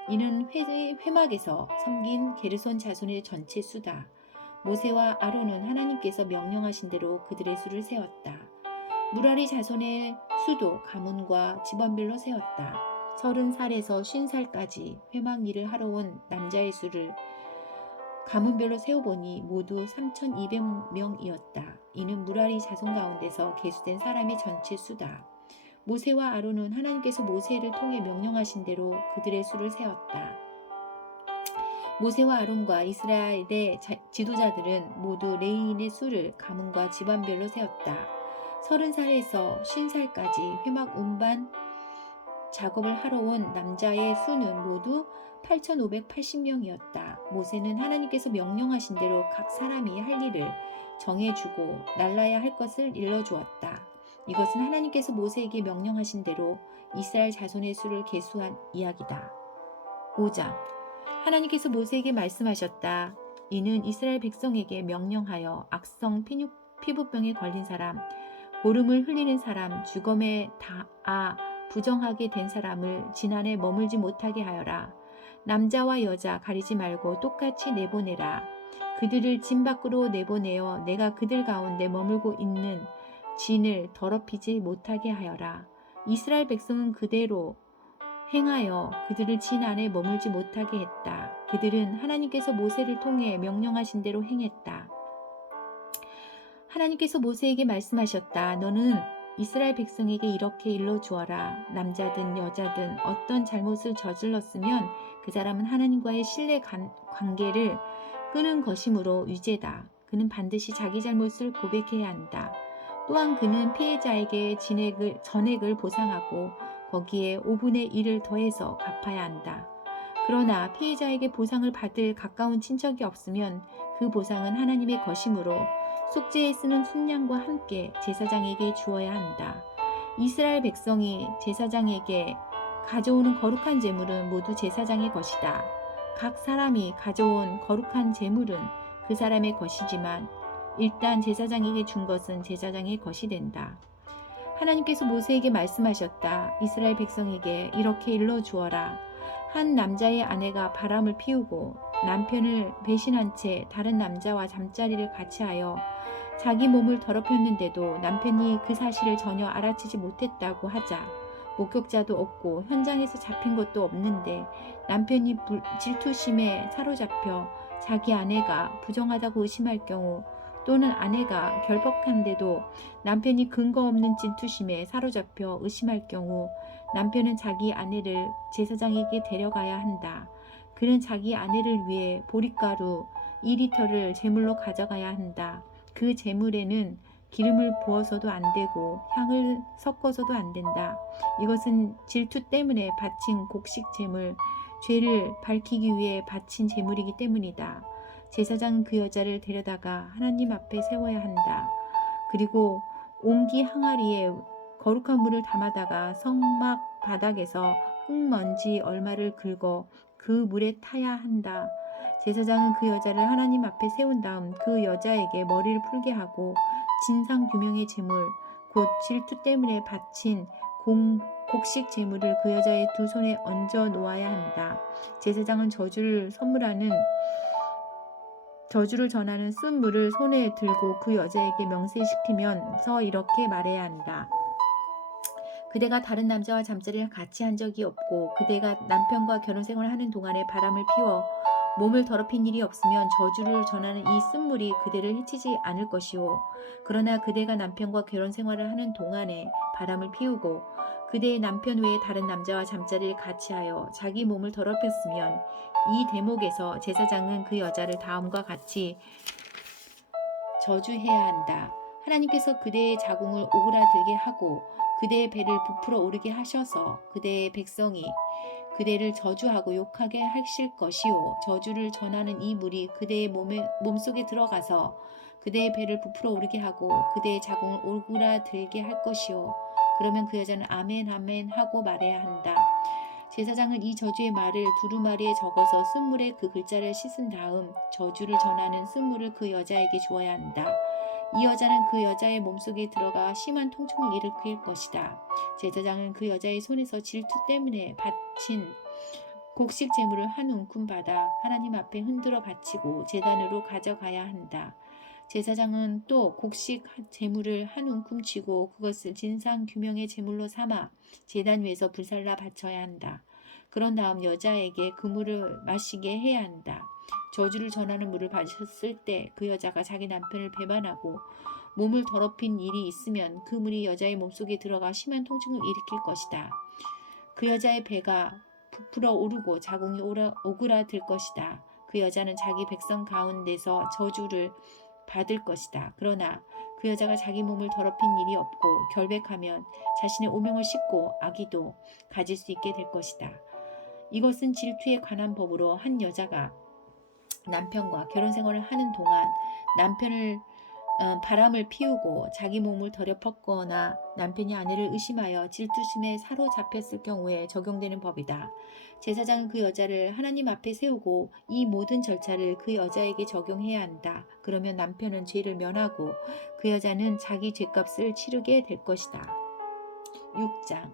이는 회막에서 섬긴 게르손 자손의 전체 수다. 모세와 아론은 하나님께서 명령하신 대로 그들의 수를 세웠다. 무라리 자손의 수도 가문과 집안별로 세웠다. 30살에서 50살까지 회막 일을 하러 온 남자의 수를 가문별로 세어보니 모두 3,200명이었다. 이는 무라리 자손 가운데서 계수된 사람의 전체 수다. 모세와 아론은 하나님께서 모세를 통해 명령하신 대로 그들의 수를 세었다. 모세와 아론과 이스라엘의 지도자들은 모두 레위인의 수를 가문과 집안별로 세웠다. 30살에서 50살까지 회막 운반 작업을 하러 온 남자의 수는 모두 8,580명이었다. 모세는 하나님께서 명령하신 대로 각 사람이 할 일을 정해주고 날라야 할 것을 일러주었다. 이것은 하나님께서 모세에게 명령하신 대로 이스라엘 자손의 수를 계수한 이야기다. 5장. 하나님께서 모세에게 말씀하셨다. 이는 이스라엘 백성에게 명령하여 악성 피부병에 걸린 사람, 고름을 흘리는 사람, 주검에 닿아 부정하게 된 사람을 지난해 머물지 못하게 하여라. 남자와 여자 가리지 말고 똑같이 내보내라. 그들을 진 밖으로 내보내어 내가 그들 가운데 머물고 있는 진을 더럽히지 못하게 하여라. 이스라엘 백성은 그대로 행하여 그들을 진 안에 머물지 못하게 했다. 그들은 하나님께서 모세를 통해 명령하신 대로 행했다. 하나님께서 모세에게 말씀하셨다. 너는 이스라엘 백성에게 이렇게 일러주어라. 남자든 여자든 어떤 잘못을 저질렀으면 그 사람은 하나님과의 신뢰 관계를 끊은 것이므로 유죄다. 그는 반드시 자기 잘못을 고백해야 한다. 또한 그는 피해자에게 전액을 보상하고 거기에 5분의 1을 더해서 갚아야 한다. 그러나 피해자에게 보상을 받을 가까운 친척이 없으면 그 보상은 하나님의 것이므로 속죄에 쓰는 순양과 함께 제사장에게 주어야 한다. 이스라엘 백성이 제사장에게 가져오는 거룩한 제물은 모두 제사장의 것이다. 각 사람이 가져온 거룩한 제물은 그 사람의 것이지만 일단 제사장에게 준 것은 제사장의 것이 된다. 하나님께서 모세에게 말씀하셨다. 이스라엘 백성에게 이렇게 일러주어라. 한 남자의 아내가 바람을 피우고 남편을 배신한 채 다른 남자와 잠자리를 같이 하여 자기 몸을 더럽혔는데도 남편이 그 사실을 전혀 알아채지 못했다고 하자. 목격자도 없고 현장에서 잡힌 것도 없는데 남편이 질투심에 사로잡혀 자기 아내가 부정하다고 의심할 경우, 또는 아내가 결박한데도 남편이 근거 없는 질투심에 사로잡혀 의심할 경우 남편은 자기 아내를 제사장에게 데려가야 한다. 그는 자기 아내를 위해 보릿가루 2리터를 제물로 가져가야 한다. 그 제물에는 기름을 부어서도 안 되고 향을 섞어서도 안 된다. 이것은 질투 때문에 바친 곡식 제물, 죄를 밝히기 위해 바친 제물이기 때문이다. 제사장은 그 여자를 데려다가 하나님 앞에 세워야 한다. 그리고 옹기 항아리에 거룩한 물을 담아다가 성막 바닥에서 흙먼지 얼마를 긁어 그 물에 타야 한다. 제사장은 그 여자를 하나님 앞에 세운 다음 그 여자에게 머리를 풀게 하고 진상규명의 제물 곧 질투 때문에 바친 곡식 제물을 그 여자의 두 손에 얹어 놓아야 한다. 제사장은 저주를 전하는 쓴 물을 손에 들고 그 여자에게 명세시키면서 이렇게 말해야 한다. 그대가 다른 남자와 잠자리를 같이 한 적이 없고 그대가 남편과 결혼생활을 하는 동안에 바람을 피워 몸을 더럽힌 일이 없으면 저주를 전하는 이 쓴물이 그대를 해치지 않을 것이요. 그러나 그대가 남편과 결혼생활을 하는 동안에 바람을 피우고 그대의 남편 외에 다른 남자와 잠자리를 같이 하여 자기 몸을 더럽혔으면 이 대목에서 제사장은 그 여자를 다음과 같이 저주해야 한다. 하나님께서 그대의 자궁을 오그라들게 하고 그대의 배를 부풀어 오르게 하셔서 그대의 백성이 그대를 저주하고 욕하게 하실 것이요. 저주를 전하는 이 물이 그대의 몸속에 들어가서 그대의 배를 부풀어 오르게 하고 그대의 자궁을 오그라들게 할 것이요. 그러면 그 여자는 아멘 아멘 하고 말해야 한다. 제사장은 이 저주의 말을 두루마리에 적어서 쓴물에 그 글자를 씻은 다음 저주를 전하는 쓴물을 그 여자에게 주어야 한다. 이 여자는 그 여자의 몸속에 들어가 심한 통증을 일으킬 것이다. 제사장은 그 여자의 손에서 질투 때문에 바친 곡식 제물을 한 움큼 받아 하나님 앞에 흔들어 바치고 제단으로 가져가야 한다. 제사장은 또 곡식 제물을 한 움큼 쥐고 그것을 진상규명의 제물로 삼아 제단 위에서 불살라 바쳐야 한다. 그런 다음 여자에게 그 물을 마시게 해야 한다. 저주를 전하는 물을 마셨을 때 그 여자가 자기 남편을 배반하고 몸을 더럽힌 일이 있으면 그 물이 여자의 몸속에 들어가 심한 통증을 일으킬 것이다. 그 여자의 배가 부풀어 오르고 자궁이 오그라들 것이다. 그 여자는 자기 백성 가운데서 저주를 받을 것이다. 그러나 그 여자가 자기 몸을 더럽힌 일이 없고 결백하면 자신의 오명을 씻고 아기도 가질 수 있게 될 것이다. 이것은 질투에 관한 법으로 한 여자가 남편과 결혼 생활을 하는 동안 남편을 바람을 피우고 자기 몸을 더럽혔거나 남편이 아내를 의심하여 질투심에 사로잡혔을 경우에 적용되는 법이다. 제사장은 그 여자를 하나님 앞에 세우고 이 모든 절차를 그 여자에게 적용해야 한다. 그러면 남편은 죄를 면하고 그 여자는 자기 죄값을 치르게 될 것이다. 6장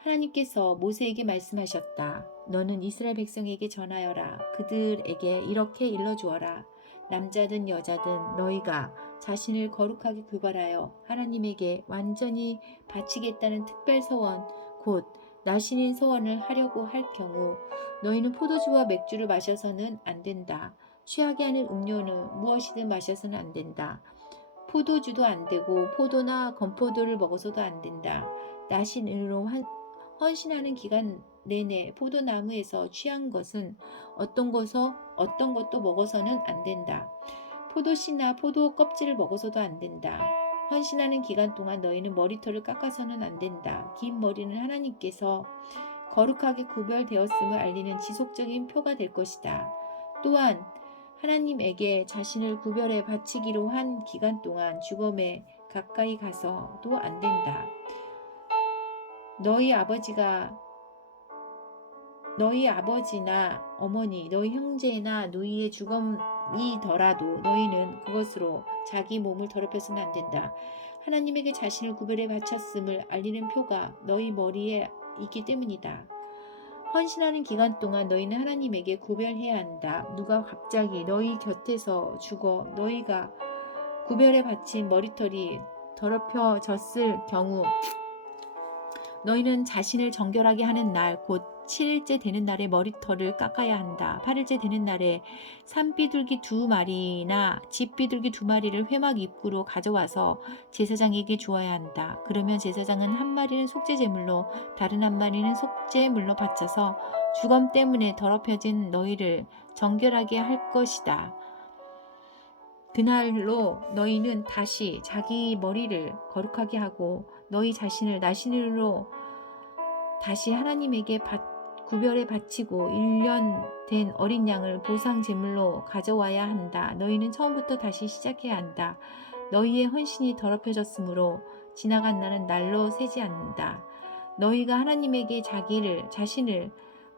하나님께서 모세에게 말씀하셨다. 너는 이스라엘 백성에게 전하여라. 그들에게 이렇게 일러주어라. 남자든 여자든 너희가 자신을 거룩하게 구별하여 하나님에게 완전히 바치겠다는 특별 서원 곧 나신인 서원을 하려고 할 경우 너희는 포도주와 맥주를 마셔서는 안 된다. 취하게 하는 음료는 무엇이든 마셔서는 안 된다. 포도주도 안 되고 포도나 건포도를 먹어서도 안 된다. 나신으로 헌신하는 기간 내내 포도나무에서 취한 것은 어떤 것도 먹어서는 안 된다. 포도씨나 포도 껍질을 먹어서도 안 된다. 헌신하는 기간 동안 너희는 머리털을 깎아서는 안 된다. 긴 머리는 하나님께서 거룩하게 구별되었음을 알리는 지속적인 표가 될 것이다. 또한 하나님에게 자신을 구별해 바치기로 한 기간 동안 죽음에 가까이 가서도 안 된다. 너희 아버지나 어머니, 너희 형제나 누이의 죽음이더라도 너희는 그것으로 자기 몸을 더럽혀서는 안 된다. 하나님에게 자신을 구별해 바쳤음을 알리는 표가 너희 머리에 있기 때문이다. 헌신하는 기간 동안 너희는 하나님에게 구별해야 한다. 누가 갑자기 너희 곁에서 죽어 너희가 구별해 바친 머리털이 더럽혀졌을 경우 너희는 자신을 정결하게 하는 날 곧 7일째 되는 날에 머리털을 깎아야 한다. 8일째 되는 날에 산비둘기 2마리나 집비둘기 2마리를 회막 입구로 가져와서 제사장에게 주어야 한다. 그러면 제사장은 한 마리는 속죄제물로 다른 한 마리는 속죄물로 바쳐서 죽음 때문에 더럽혀진 너희를 정결하게 할 것이다. 그날로 너희는 다시 자기 머리를 거룩하게 하고 너희 자신을 나신으로 다시 하나님에게 구별해 바치고 1년 된 어린 양을 보상 제물로 가져와야 한다. 너희는 처음부터 다시 시작해야 한다. 너희의 헌신이 더럽혀졌으므로 지나간 날은 날로 세지 않는다. 너희가 하나님에게 자신을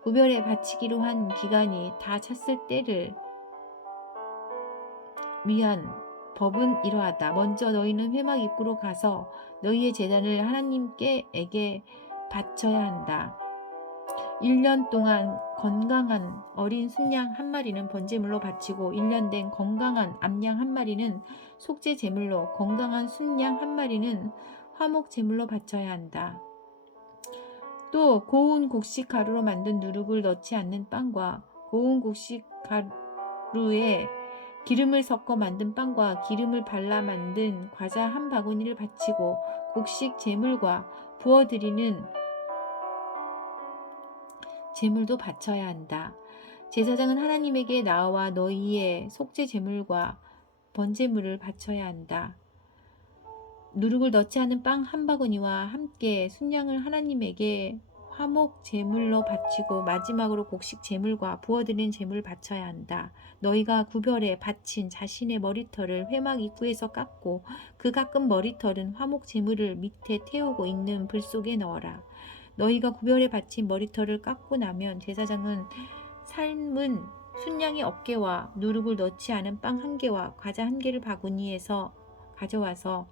구별해 바치기로 한 기간이 다 찼을 때를 위한 법은 이러하다. 먼저 너희는 회막 입구로 가서 너희의 제단을 하나님께에게 바쳐야 한다. 1년 동안 건강한 어린 순양 한 마리는 번제물로 바치고 1년 된 건강한 암양 한 마리는 속죄 제물로, 건강한 순양 한 마리는 화목 제물로 바쳐야 한다. 또 고운 곡식 가루로 만든 누룩을 넣지 않는 빵과 고운 곡식 가루에 기름을 섞어 만든 빵과 기름을 발라 만든 과자 한 바구니를 바치고 곡식 제물과 부어드리는 제물도 바쳐야 한다. 제사장은 하나님에게 나와 너희의 속죄 제물과 번제물을 바쳐야 한다. 누룩을 넣지 않은 빵 한 바구니와 함께 순양을 하나님에게 화목 제물로 바치고 마지막으로 곡식 제물과 부어드린 제물을 바쳐야 한다. 너희가 구별해 바친 자신의 머리털을 회막 입구에서 깎고 그 깎은 머리털은 화목 제물을 밑에 태우고 있는 불 속에 넣어라. 너희가 구별해 바친 머리털을 깎고 나면 제사장은 삶은 순양의 어깨와 누룩을 넣지 않은 빵 한 개와 과자 한 개를 바구니에서 가져와서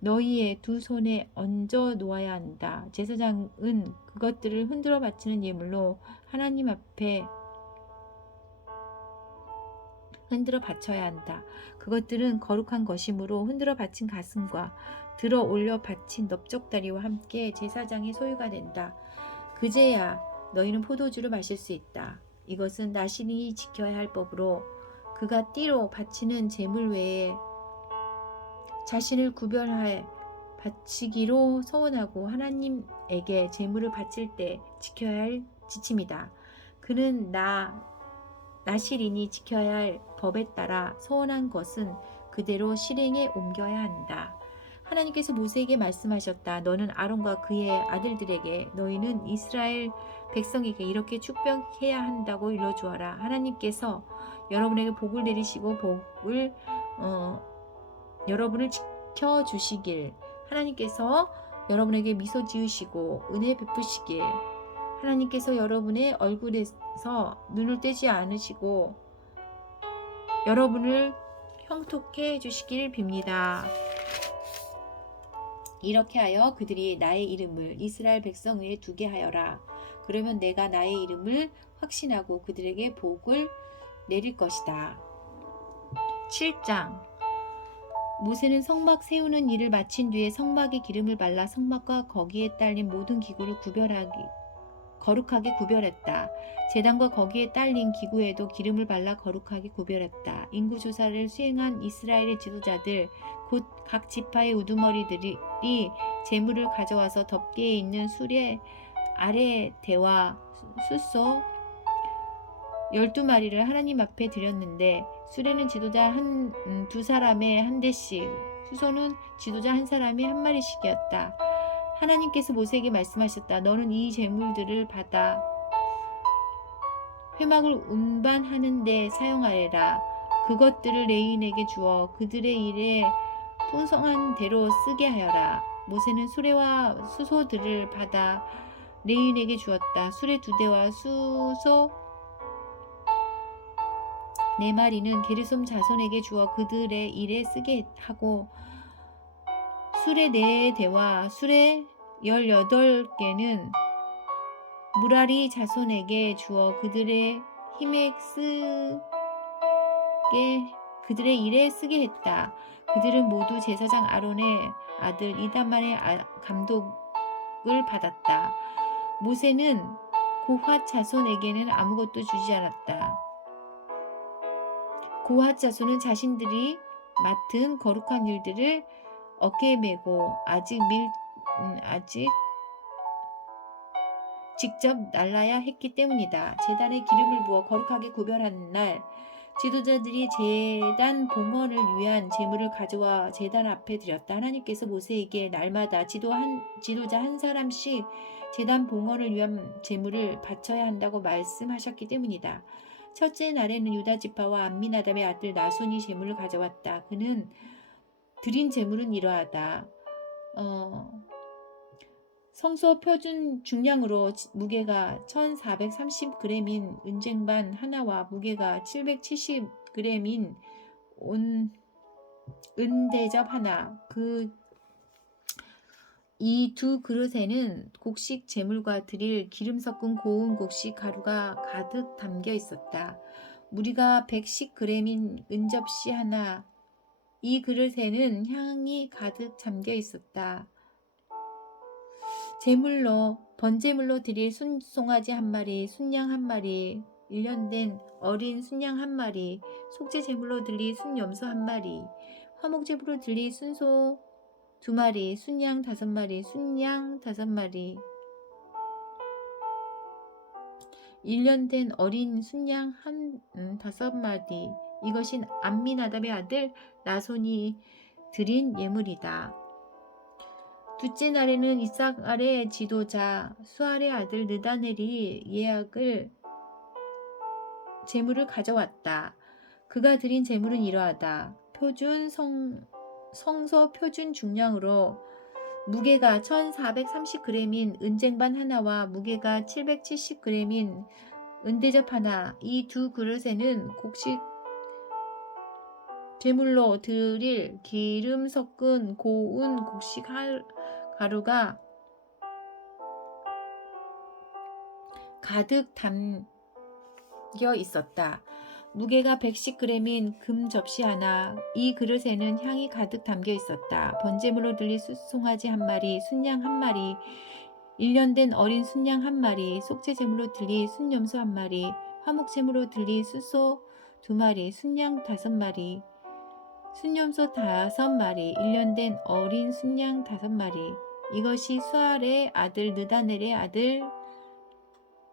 너희의 두 손에 얹어 놓아야 한다. 제사장은 그것들을 흔들어 바치는 예물로 하나님 앞에 흔들어 바쳐야 한다. 그것들은 거룩한 것이므로 흔들어 바친 가슴과 들어 올려 바친 넓적다리와 함께 제사장의 소유가 된다. 그제야 너희는 포도주를 마실 수 있다. 이것은 나신이 지켜야 할 법으로 그가 띠로 바치는 제물 외에 자신을 구별해 바치기로 서원하고 하나님에게 제물을 바칠 때 지켜야 할 지침이다. 그는 나실인이 지켜야 할 법에 따라 서원한 것은 그대로 실행에 옮겨야 한다. 하나님께서 모세에게 말씀하셨다. 너는 아론과 그의 아들들에게 너희는 이스라엘 백성에게 이렇게 축복해야 한다고 일러주어라. 하나님께서 여러분에게 복을 내리시고 복을 여러분을 지켜주시길, 하나님께서 여러분에게 미소 지으시고 은혜 베푸시길, 하나님께서 여러분의 얼굴에서 눈을 떼지 않으시고 여러분을 형통케 해주시길 빕니다. 이렇게 하여 그들이 나의 이름을 이스라엘 백성 위에 두게 하여라. 그러면 내가 나의 이름을 확신하고 그들에게 복을 내릴 것이다. 7장. 모세는 성막 세우는 일을 마친 뒤에 성막에 기름을 발라 성막과 거기에 딸린 모든 기구를 거룩하게 구별했다. 제단과 거기에 딸린 기구에도 기름을 발라 거룩하게 구별했다. 인구조사를 수행한 이스라엘의 지도자들 곧 각 지파의 우두머리들이 제물을 가져와서 덮개에 있는 수레 아래 대와 숫소 12마리를 하나님 앞에 드렸는데 수레는 지도자 두 사람에 한 대씩, 수소는 지도자 한 사람에 한 마리씩이었다. 하나님께서 모세에게 말씀하셨다. 너는 이 제물들을 받아 회막을 운반하는 데 사용하래라. 그것들을 레위인에게 주어 그들의 일에 풍성한 대로 쓰게 하여라. 모세는 수레와 수소들을 받아 레위인에게 주었다. 수레 2대와 수소 4마리는 게르솜 자손에게 주어 그들의 일에 쓰게 하고 수레 4대와 수레 18개는 무라리 자손에게 주어 그들의 그들의 일에 쓰게 했다. 그들은 모두 제사장 아론의 아들 이다만의 감독을 받았다. 모세는 고핫 자손에게는 아무것도 주지 않았다. 고핫 자손은 자신들이 맡은 거룩한 일들을 어깨에 메고 아직 직접 날라야 했기 때문이다. 제단에 기름을 부어 거룩하게 구별한 날 지도자들이 제단 봉헌을 위한 제물을 가져와 제단 앞에 드렸다. 하나님께서 모세에게 날마다 지도자 한 사람씩 제단 봉헌을 위한 제물을 바쳐야 한다고 말씀하셨기 때문이다. 첫째 날에는 유다 지파와 암미나답의 아들 나손이 제물을 가져왔다. 그는 드린 제물은 이러하다. 성소 표준 중량으로 무게가 1430g인 은쟁반 하나와 무게가 770g인 은대접 하나. 이 두 그릇에는 곡식 제물과 드릴 기름 섞은 고운 곡식 가루가 가득 담겨 있었다. 무리가 110g인 은접시 하나. 이 그릇에는 향이 가득 잠겨 있었다. 제물로 번제물로 드릴 순송아지 한 마리, 순양 한 마리, 1년 된 어린 순양 한 마리, 속죄 제물로 드릴 순염소 한 마리, 화목제물로 드릴 순소 2마리, 순양 5마리, 순양 5마리, 1년 된 어린 순양 5마리. 이것이 암미나답의 아들 나손이 드린 예물이다. 둘째 날에는 이삭알의 지도자 수알의 아들 느다넬이 예약을 제물을 가져왔다. 그가 드린 제물은 이러하다. 성소 표준 중량으로 무게가 1430g인 은쟁반 하나와 무게가 770g인 은대접 하나. 이 두 그릇에는 곡식 제물로 드릴 기름 섞은 고운 곡식 가루가 가득 담겨 있었다. 무게가 110g인 금 접시 하나. 이 그릇에는 향이 가득 담겨 있었다. 번제물로 드릴 순송아지 한 마리, 순양 한 마리, 1년 된 어린 순양 한 마리, 속죄 제물로 드릴 순염소 한 마리, 화목 제물로 드릴 숫소 2마리, 순양 5마리, 순염소 5마리, 1년 된 어린 순양 5마리. 이것이 수알의 아들 느다넬의 아들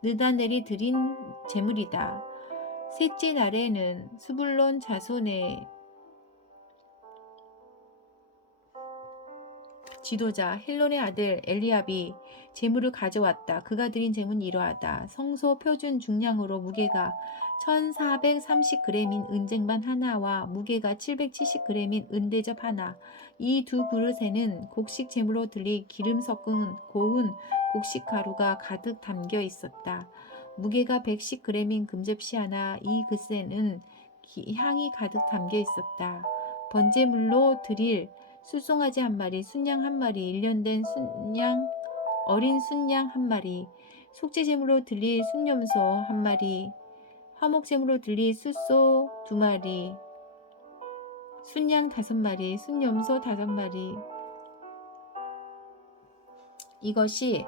느다넬이 드린 제물이다. 셋째 날에는 스불론 자손의 지도자 헬론의 아들 엘리압이 제물을 가져왔다. 그가 드린 제물은 이러하다. 성소 표준 중량으로 무게가 1430g인 은쟁반 하나와 무게가 770g인 은대접 하나. 이 두 그릇에는 곡식 제물로 드릴 기름 섞은 고운 곡식 가루가 가득 담겨 있었다. 무게가 110g인 금접시 하나. 이 그릇에는 향이 가득 담겨 있었다. 번제물로 드릴 숫송아지 한 마리, 순양 한 마리, 1년 된 순양, 어린 순양 한 마리, 속죄 제물로 드릴 순염소 한 마리, 화목 제물로 드릴 숫소 2마리, 순양 5마리, 순염소 5마리. 이것이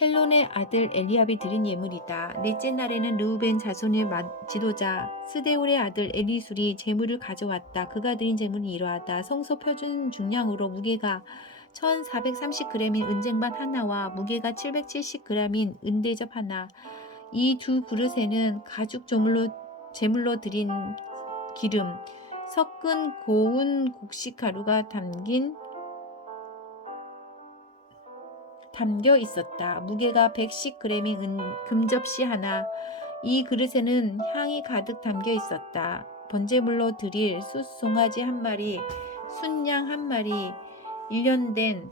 헬론의 아들 엘리압이 드린 예물이다. 넷째 날에는 르우벤 자손의 지도자 스데울의 아들 엘리술이 제물을 가져왔다. 그가 드린 제물은 이러하다. 성소 표준 중량으로 무게가 1430g인 은쟁반 하나와 무게가 770g인 은대접 하나. 이 두 그릇에는 가죽 제물로 드린 기름 섞은 고운 곡식 가루가 담겨 있었다. 무게가 110g인 금접시 하나. 이 그릇에는 향이 가득 담겨 있었다. 번제물로 드릴 숫송아지 한 마리, 순양 한 마리, 1년 된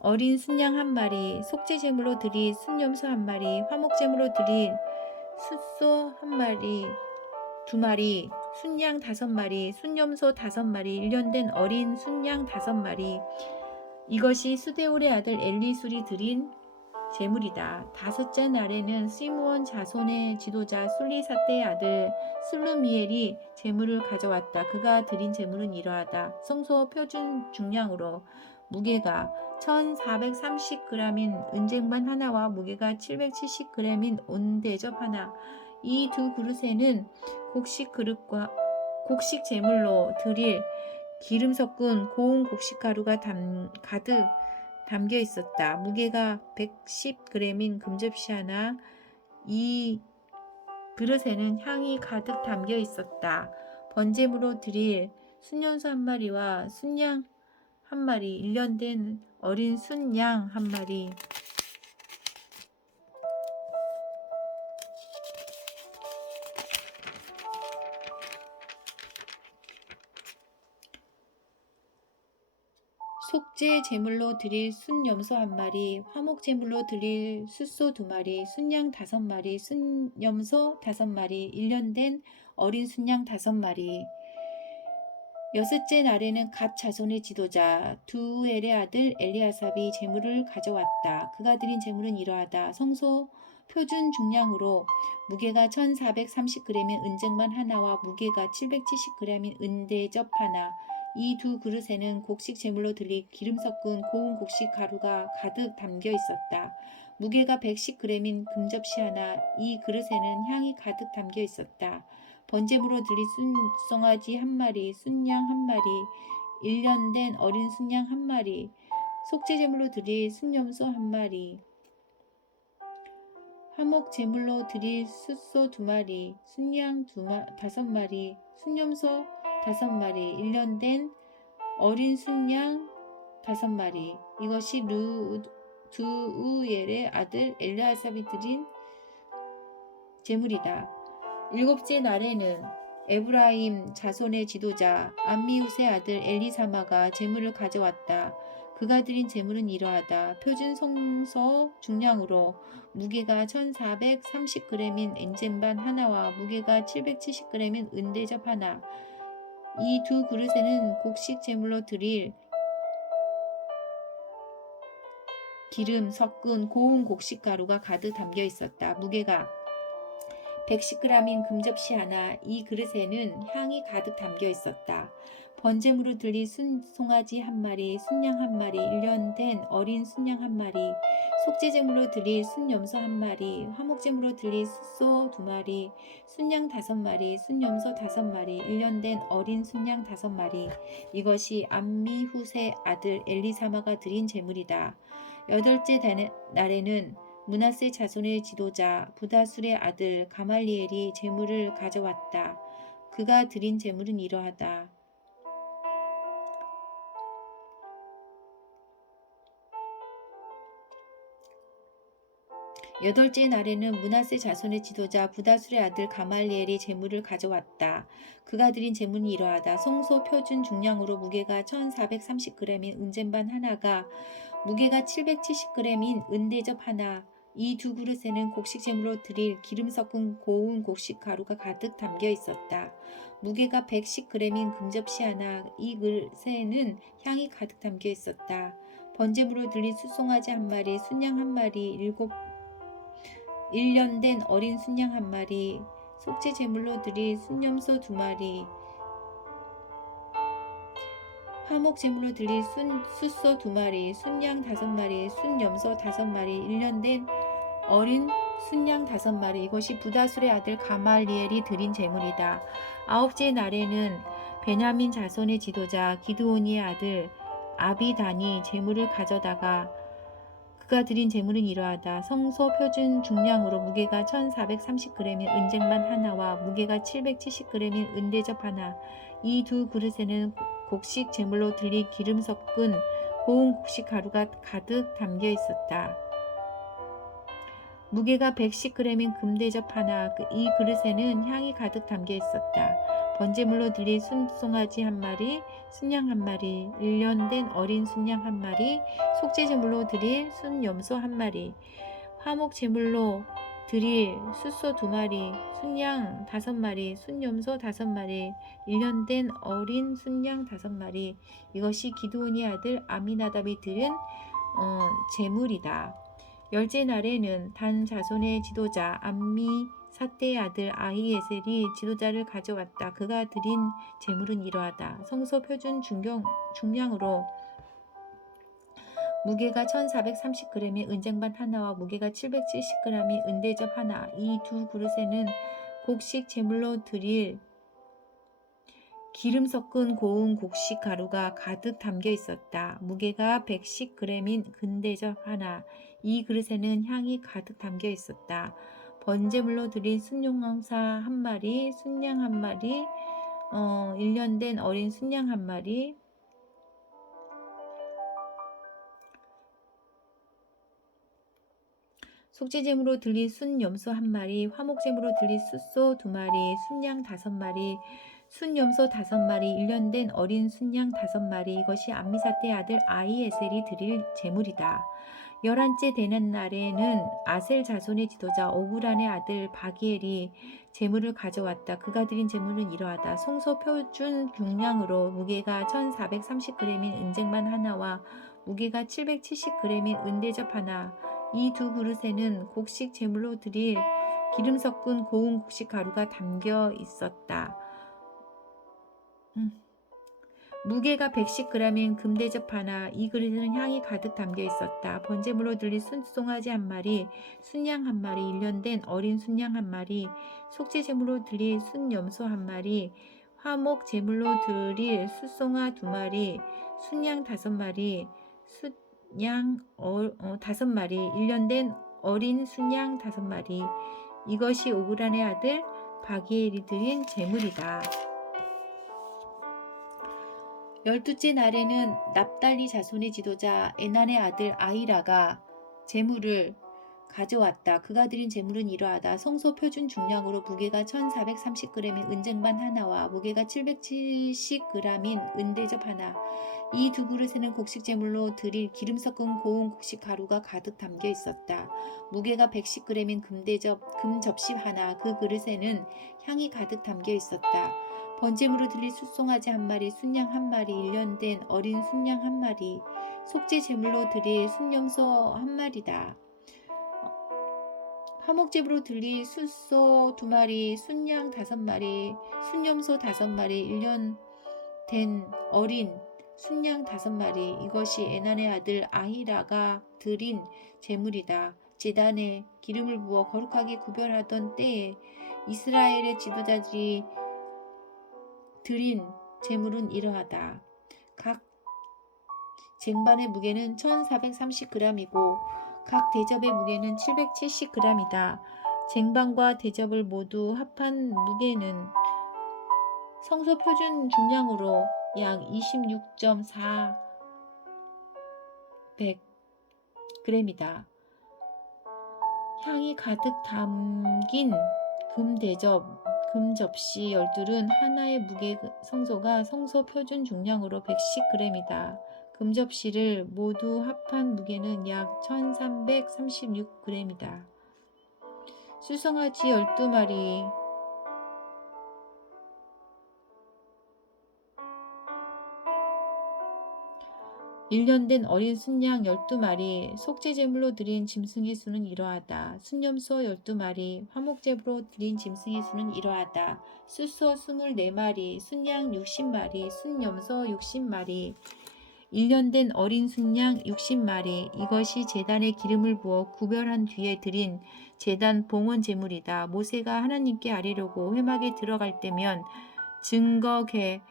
어린 순양 한 마리, 속죄 제물로 드릴 순염소 한 마리, 화목 제물로 드릴 숫소 한 마리, 2마리, 순양 5마리, 순염소 5마리, 1년 된 어린 순양 5마리. 이것이 스데울의 아들 엘리술이 드린 제물이다. 다섯째 날에는 시므온 자손의 지도자 술리사떼의 아들 슬루미엘이 제물을 가져왔다. 그가 드린 제물은 이러하다. 성소 표준 중량으로 무게가 1430g인 은쟁반 하나와 무게가 770g인 온대접 하나. 이 두 그릇에는 곡식 제물로 드릴 기름 섞은 고운 곡식 가루가 가득 담겨 있었다. 무게가 110g인 금접시 하나. 이 그릇에는 향이 가득 담겨 있었다. 번제물로 드릴 순염소 한 마리와 순양 한 마리, 1년 된 어린 순양 한 마리. 속죄 제물로 드릴 순염소 한 마리, 화목 제물로 드릴 숫소 2마리, 순양 5마리, 순염소 5마리, 1년 된 어린 순양 5마리. 여섯째 날에는 갓 자손의 지도자 두엘의 아들 엘리아삽이 제물을 가져왔다. 그가 드린 제물은 이러하다. 성소 표준 중량으로 무게가 1430g인 은쟁반 하나와 무게가 770g인 은대접 하나. 이 두 그릇에는 곡식 제물로 드릴 기름 섞은 고운 곡식 가루가 가득 담겨 있었다. 무게가 110g인 금접시 하나. 이 그릇에는 향이 가득 담겨 있었다. 번제물로 드릴 순송아지 한 마리, 순양 한 마리, 1년 된 어린 순양 한 마리, 속죄제물로 드릴 순염소 한 마리, 화목제물로 드릴 숫소 2마리, 순양 5마리, 순염소 5마리, 1년 된 어린 순양 5마리. 이것이 두우엘의 아들 엘르아삽이 드린 제물이다. 일곱째 날에는 에브라임 자손의 지도자 암미훗의 아들 엘리사마가 제물을 가져왔다. 그가 드린 제물은 이러하다. 표준 성서 중량으로 무게가 1430g인 엔젠반 하나와 무게가 770g인 은대접 하나. 이 두 그릇에는 곡식 제물로 드릴 기름 섞은 고운 곡식 가루가 가득 담겨 있었다. 무게가 110g인 금접시 하나. 이 그릇에는 향이 가득 담겨 있었다. 번제물로 드릴 순송아지 한 마리, 순양 한 마리, 1년 된 어린 순양 한 마리, 속죄제물로 드릴 순염소 한 마리, 화목제물로 드릴 숫소 2마리, 순양 5마리, 순염소 5마리, 1년 된 어린 순양 5마리. 이것이 암미훗의 아들 엘리사마가 드린 제물이다. 여덟째 날에는 므낫세 자손의 지도자 부다술의 아들 가말리엘이 제물을 가져왔다. 그가 드린 제물은 이러하다. 여덟째 날에는 므낫세 자손의 지도자 부다술의 아들 가말리엘이 제물을 가져왔다. 그가 드린 제물은 이러하다. 성소 표준 중량으로 무게가 1430g인 은쟁반 하나가 무게가 770g인 은대접 하나. 이 두 그릇에는 곡식 제물로 드릴 기름 섞은 고운 곡식 가루가 가득 담겨 있었다. 무게가 110g인 금접시 하나. 이 그릇에는 향이 가득 담겨 있었다. 번제물로 드릴 숫송아지 한 마리, 순양 한 마리, 1년 된 어린 순양 한 마리, 속죄 제물로 드릴 순염소 2마리, 화목 제물로 드릴 숫소 2마리, 순양 5마리, 순염소 5마리, 1년 된 어린 순양 5마리. 이것이 부다술의 아들 가말리엘이 드린 제물이다. 아홉째 날에는 베냐민 자손의 지도자 기드온이의 아들 아비단이 제물을 가져다가 그가 드린 제물은 이러하다. 성소 표준 중량으로 무게가 1430g인 은쟁반 하나와 무게가 770g인 은대접 하나. 이 두 그릇에는 곡식 제물로 드릴 기름 섞은 고운 곡식 가루가 가득 담겨 있었다. 무게가 110g인 금대접 하나. 이 그릇에는 향이 가득 담겨 있었다. 번제물로 드릴 순송아지 한 마리, 순양 한 마리, 1년 된 어린 순양 한 마리, 속죄제물로 드릴 순염소 한 마리, 화목제물로 드릴 숫소 2마리, 순양 5마리, 순염소 5마리, 1년 된 어린 순양 5마리. 이것이 기드온의 아들 아미나답이 드린 제물이다. 열째 날에는 단 자손의 지도자 암미사대의 아들 아히에셀이 지도자를 가져왔다. 그가 드린 제물은 이러하다. 성소 표준 중량으로 무게가 1430g인 은쟁반 하나와 무게가 770g인 은대접 하나. 이 두 그릇에는 곡식 제물로 드릴 기름 섞은 고운 곡식 가루가 가득 담겨 있었다. 무게가 110g인 금대접 하나. 이 그릇에는 향이 가득 담겨 있었다. 번제물로 드린 순용사 한 마리, 순양 한 마리, 1년 된 어린 순양 한 마리, 속죄제물로 드릴 순염소 한 마리, 화목제물로 드릴 숫소 2마리, 순양 5마리, 순염소 5마리, 1년 된 어린 순양 5마리. 이것이 암미사대 아들 아히에셀이 드릴 제물이다. 열한째 되는 날에는 아셀 자손의 지도자 오브란의 아들 바기엘이 제물을 가져왔다. 그가 드린 제물은 이러하다. 송소 표준 중량으로 무게가 1430g인 은쟁반 하나와 무게가 770g인 은대접 하나. 이 두 그릇에는 곡식 제물로 드릴 기름 섞은 고운 곡식 가루가 담겨 있었다. 무게가 110g인 금대접 하나. 이 그릇에는 향이 가득 담겨 있었다. 번제물로 드릴 순송아지 한 마리, 순양 한 마리, 1년 된 어린 순양 한 마리, 속죄 제물로 드릴 순염소 한 마리, 화목 제물로 드릴 숫송아 2마리, 순양 5마리, 순양 5마리, 1년 된 어린 순양 5마리. 이것이 오그란의 아들 바기엘이 드린 제물이다. 12째 날에는 납달리 자손의 지도자 에난의 아들 아히라가 제물을 가져왔다. 그가 드린 제물은 이러하다. 성소 표준 중량으로 무게가 1430g인 은쟁반 하나와 무게가 770g인 은대접 하나. 이 두 그릇에는 곡식 제물로 드릴 기름 섞은 고운 곡식 가루가 가득 담겨 있었다. 무게가 110g인 금접시 하나. 그 그릇에는 향이 가득 담겨 있었다. 번제물로 드릴 숫송아지 한 마리, 순양 한 마리, 1년 된 어린 순양 한 마리, 속죄 제물로 드릴 순염소 한 마리다. 화목제물로 드릴 숫소 2마리, 순양 5마리, 순염소 5마리, 1년 된 어린 순양 5마리. 이것이 에난의 아들 아히라가 드린 제물이다. 제단에 기름을 부어 거룩하게 구별하던 때에 이스라엘의 지도자들이 드린 제물은 이러하다. 각 쟁반의 무게는 1430g이고 각 대접의 무게는 770g이다. 쟁반과 대접을 모두 합한 무게는 성소 표준 중량으로 약 26.400g이다. 향이 가득 담긴 금접시 12은 하나의 무게 성소가 성소 표준 중량으로 110g이다. 금접시를 모두 합한 무게는 약 1336g이다. 수송아지 12마리, 일년 된 어린 순양 12마리, 속죄제물로 드린 짐승의 수는 이러하다. 순염소 12마리, 화목제물로 드린 짐승의 수는 이러하다. 숫소 24마리, 순양 60마리, 순염소 60마리, 1년 된 어린 순양 60마리. 이것이 제단에 기름을 부어 구별한 뒤에 드린 제단 봉헌 제물이다. 모세가 하나님께 아뢰려고 회막에 들어갈 때면 증거궤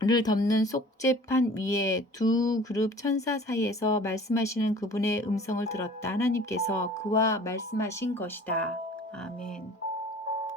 를 덮는 속죄판 위에 두 그룹 천사 사이에서 말씀하시는 그분의 음성을 들었다. 하나님께서 그와 말씀하신 것이다. 아멘.